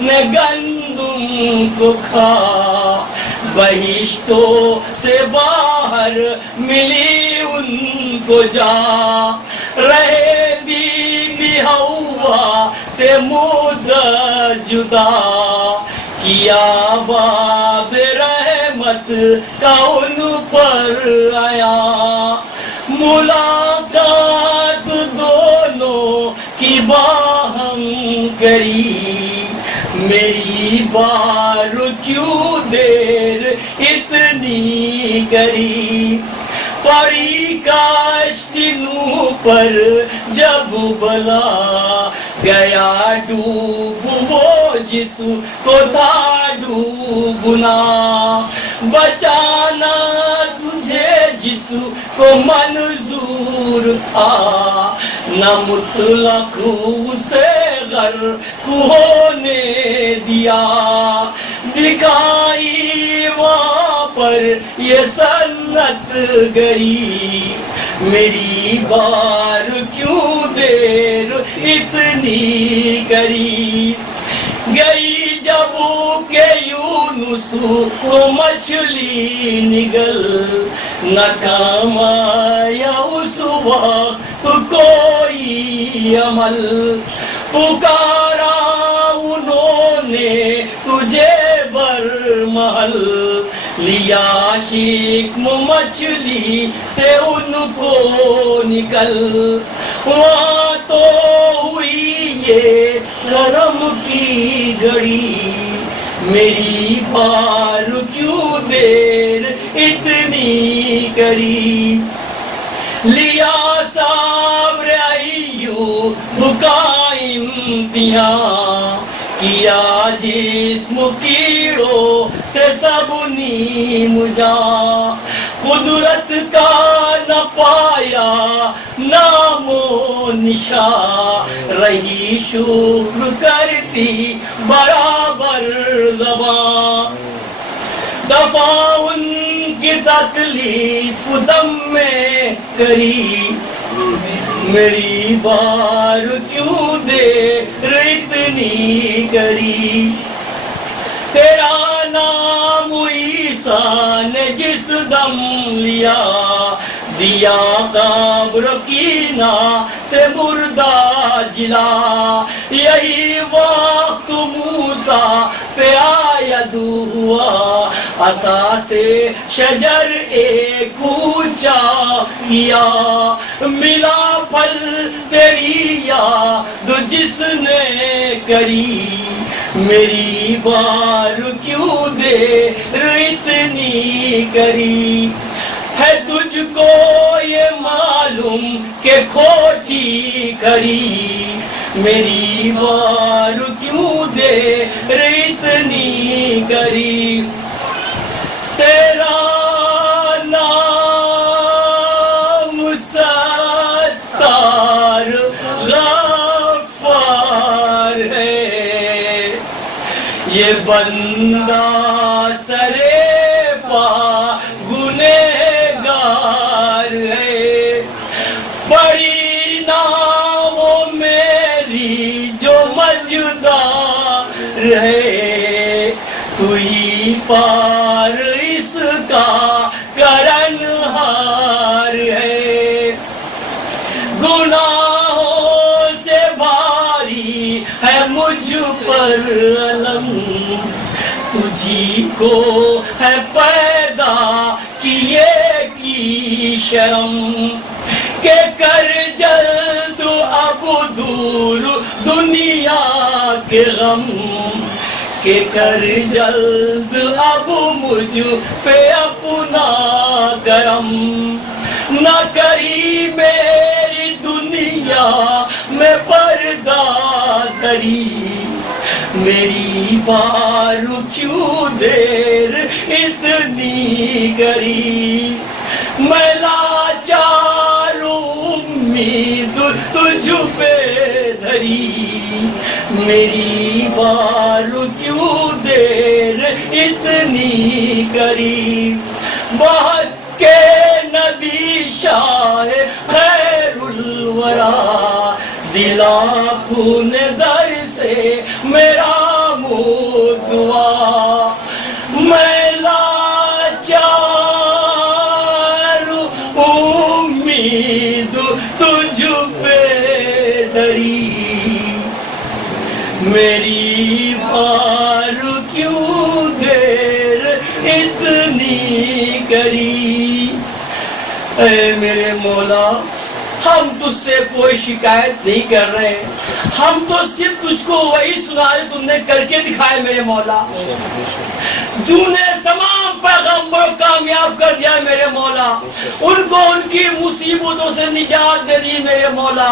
نے گندم کو کھا، بہشتوں سے باہر ملی ان کو جا، رہے بی بی ہوا سے مدت جدا، کیا باب رحمت کا ان پر آیا، ملاقات دونوں کی باہم کری، میری بار کیوں دیر اتنی کری، پڑی کاشتی نوح پر جب بلا گیا ڈوب وہ جس کو تھا ڈوبنا، بچانا تجھے جس کو منظور تھا، نہ مطلق اسے غرق ہونے دیا، دکھائی وہاں پر یہ سنت گری، میری بار کیوں دیر اتنی کری، گئی جب کہ یونس کو مچھلی نگل، نہ کام آیا اس وقت کوئی عمل، پکارا انہوں نے تجھے برمحل، لیا شکم مچھلی سے ان کو نکل، وہاں تو ہوئی یہ کرم کی گھڑی، میری بار کیوں دیر اتنی کری، لیا صبر ایوب کا امتحان، کیا جسم کیڑوں سے سب نیم جاں، قدرت کا نہ پایا نام و نشان، رہی شکر کرتی برابر زبان، دفع ان کی تکلیف دم میں کری، میری بار کیوں دیر اتنی کری، تیرا نام عیسیٰ نے جس دم لیا، دیا قبر کینا سے مردہ جلا، یہی وقت موسیٰ پہ آید ہوا، عصا سے شجر ایک اونچا کیا، ملا پھل تیری یاد جس نے کری، میری بار کیوں دیر اتنی کری، ہے تجھ کو یہ معلوم کہ کھوٹی کری، میری بار کیوں دیر اتنی کری، تیرا نام ستار غفار ہے، یہ بندہ سرے پا گنہگار ہے، بڑی نام میری جو مجبور پر علم تجھی کو ہے پیدا کیے کی شرم کہ کر جلد اب دور دنیا کے غم کہ کر جلد اب مجھ پہ اپنا کرم نہ کری میری دنیا میں پردہ دری میری بار کیوں دیر اتنی کری میں لاچار امید تجھ پہ دھری میری بار کیوں دیر اتنی کری بہت کے نبی شاہ خیر الورا دلا خون در سے میرا منہ دعا میں لاچار امید تجھ پہ دھری میری بار کیوں دیر اتنی کری اے میرے مولا ہم تجھ سے کوئی شکایت نہیں کر رہے ہم تو صرف تجھ کو وہی سنا رہے تم نے کر کے دکھائے میرے مولا جو نے تمام پیغمبروں کو کامیاب کر دیا میرے مولا ان کو ان کی مصیبتوں سے نجات دے دی میرے مولا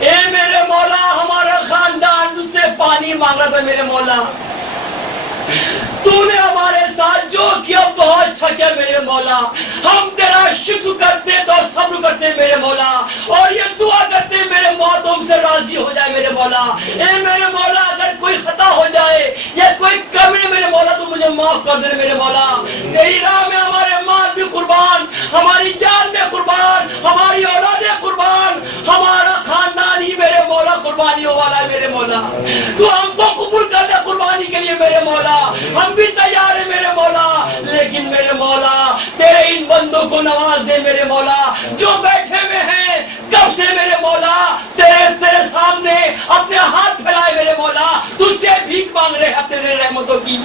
اے میرے مولا ہمارا خاندان تجھ سے پانی مانگ رہا تھا میرے مولا تو نے ہمارے ساتھ جو کیا بہت اچھا کیا میرے مولا ہم تیرا شکر کرتے تو صبر کرتے میرے مولا اور یہ دعا کرتے میرے مولا تم سے راضی ہو جائے میرے مولا اے میرے مولا اگر کوئی خطا ہو جائے یا کوئی کمی میرے مولا تو مجھے معاف کر دے میرے مولا تیری راہ میں ہمارے مال بھی قربان ہماری جان میں قربان ہماری اولادیں قربان ہمارا خاندان ہی میرے مولا قربانیوں والا ہے میرے مولا تو ہم کو قبول کر دے قربانی کے لیے میرے مولا ہم بھی تیار ہیں میرے مولا لیکن میرے مولا تیرے ان بندوں کو نواز دے میرے مولا جو بیٹھے ہوئے ہیں کب سے میرے مولا تیرے سامنے اپنے ہاتھ پھیلائے میرے مولا تجھ سے بھیک مانگ رہے ہیں اپنے رحمتوں کی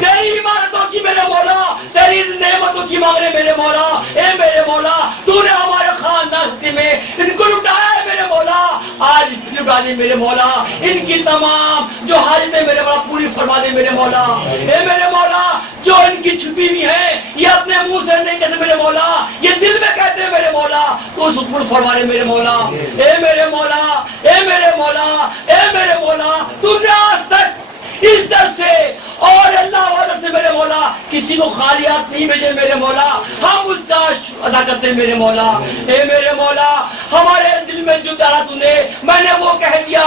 تیری عمارتوں کی میرے مولا تیری نعمتوں کی مانگ رہے میرے مولا اے میرے مولا تو نے ہمارے خاندان میں ان کو لٹایا ہے میرے مولا آج لٹا دے میرے مولا ان کی تمام جو حاجتیں میرے مولا پوری فرما دے میرے مولا اے میرے مولا جو ان کی چھپی ہوئی ہے یہ اپنے منہ سے نہیں کہتے میرے مولا یہ دل میں کہتے ہیں میرے مولا تو اس حکم فرما دے میرے مولا اے میرے مولا اے میرے مولا اے میرے مولا تو نے آج تک اس در سے اور اللہ والر سے میرے مولا کسی کو خالی ہاتھ نہیں بھیجے میرے مولا ہم اس کا شکر ادا کرتے ہیں میرے مولا اے میرے مولا ہمارے دل میں جو ڈالا تو نے میں نے وہ کہہ دیا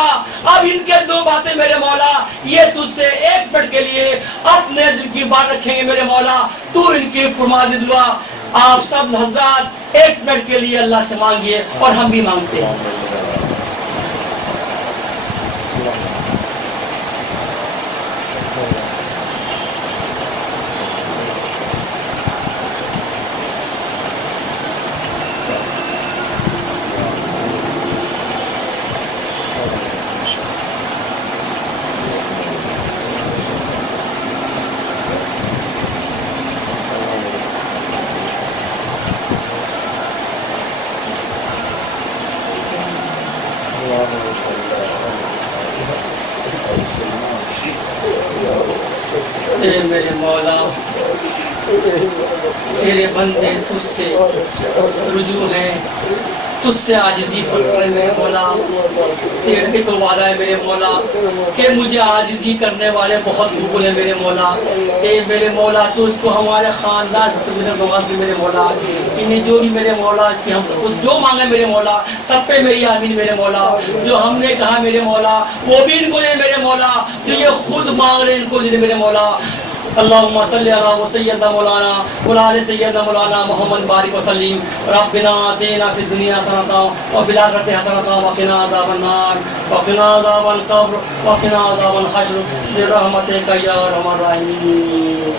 اب ان کے دو باتیں میرے مولا یہ تجھ سے ایک منٹ کے لیے اپنے دل کی بات رکھیں گے میرے مولا تو ان کی فرما دے دعا آپ سب حضرات ایک منٹ کے لیے اللہ سے مانگیے اور ہم بھی مانگتے ہیں اے میرے مولا تیرے بندے تجھ سے رجوع ہیں تجھ سے عاجزی فرمائے میرے مولا تیرے تو وعدہ ہے میرے مولا کہ مجھے عاجزی کرنے والے بہت قبول ہیں میرے مولا اے میرے مولا تو اس کو ہمارے خاندان سے میرے مولا انہیں جو بھی میرے مولا کہ ہم سب کچھ جو مانگے میرے مولا سب پہ میری آمین میرے مولا جو ہم نے کہا میرے مولا وہ بھی ان کو دے میرے مولا جو یہ خود مانگ رہے ان کو دے میرے مولا اللهم صل على سيدنا مولانا وعلى سيدنا مولانا محمد بارك وسلم ربنا آتنا في الدنيا حسنة وفي الآخرة حسنة وقنا عذاب النار وقنا عذاب القبر وقنا عذاب الحشر برحمتك يا ارحم الراحمين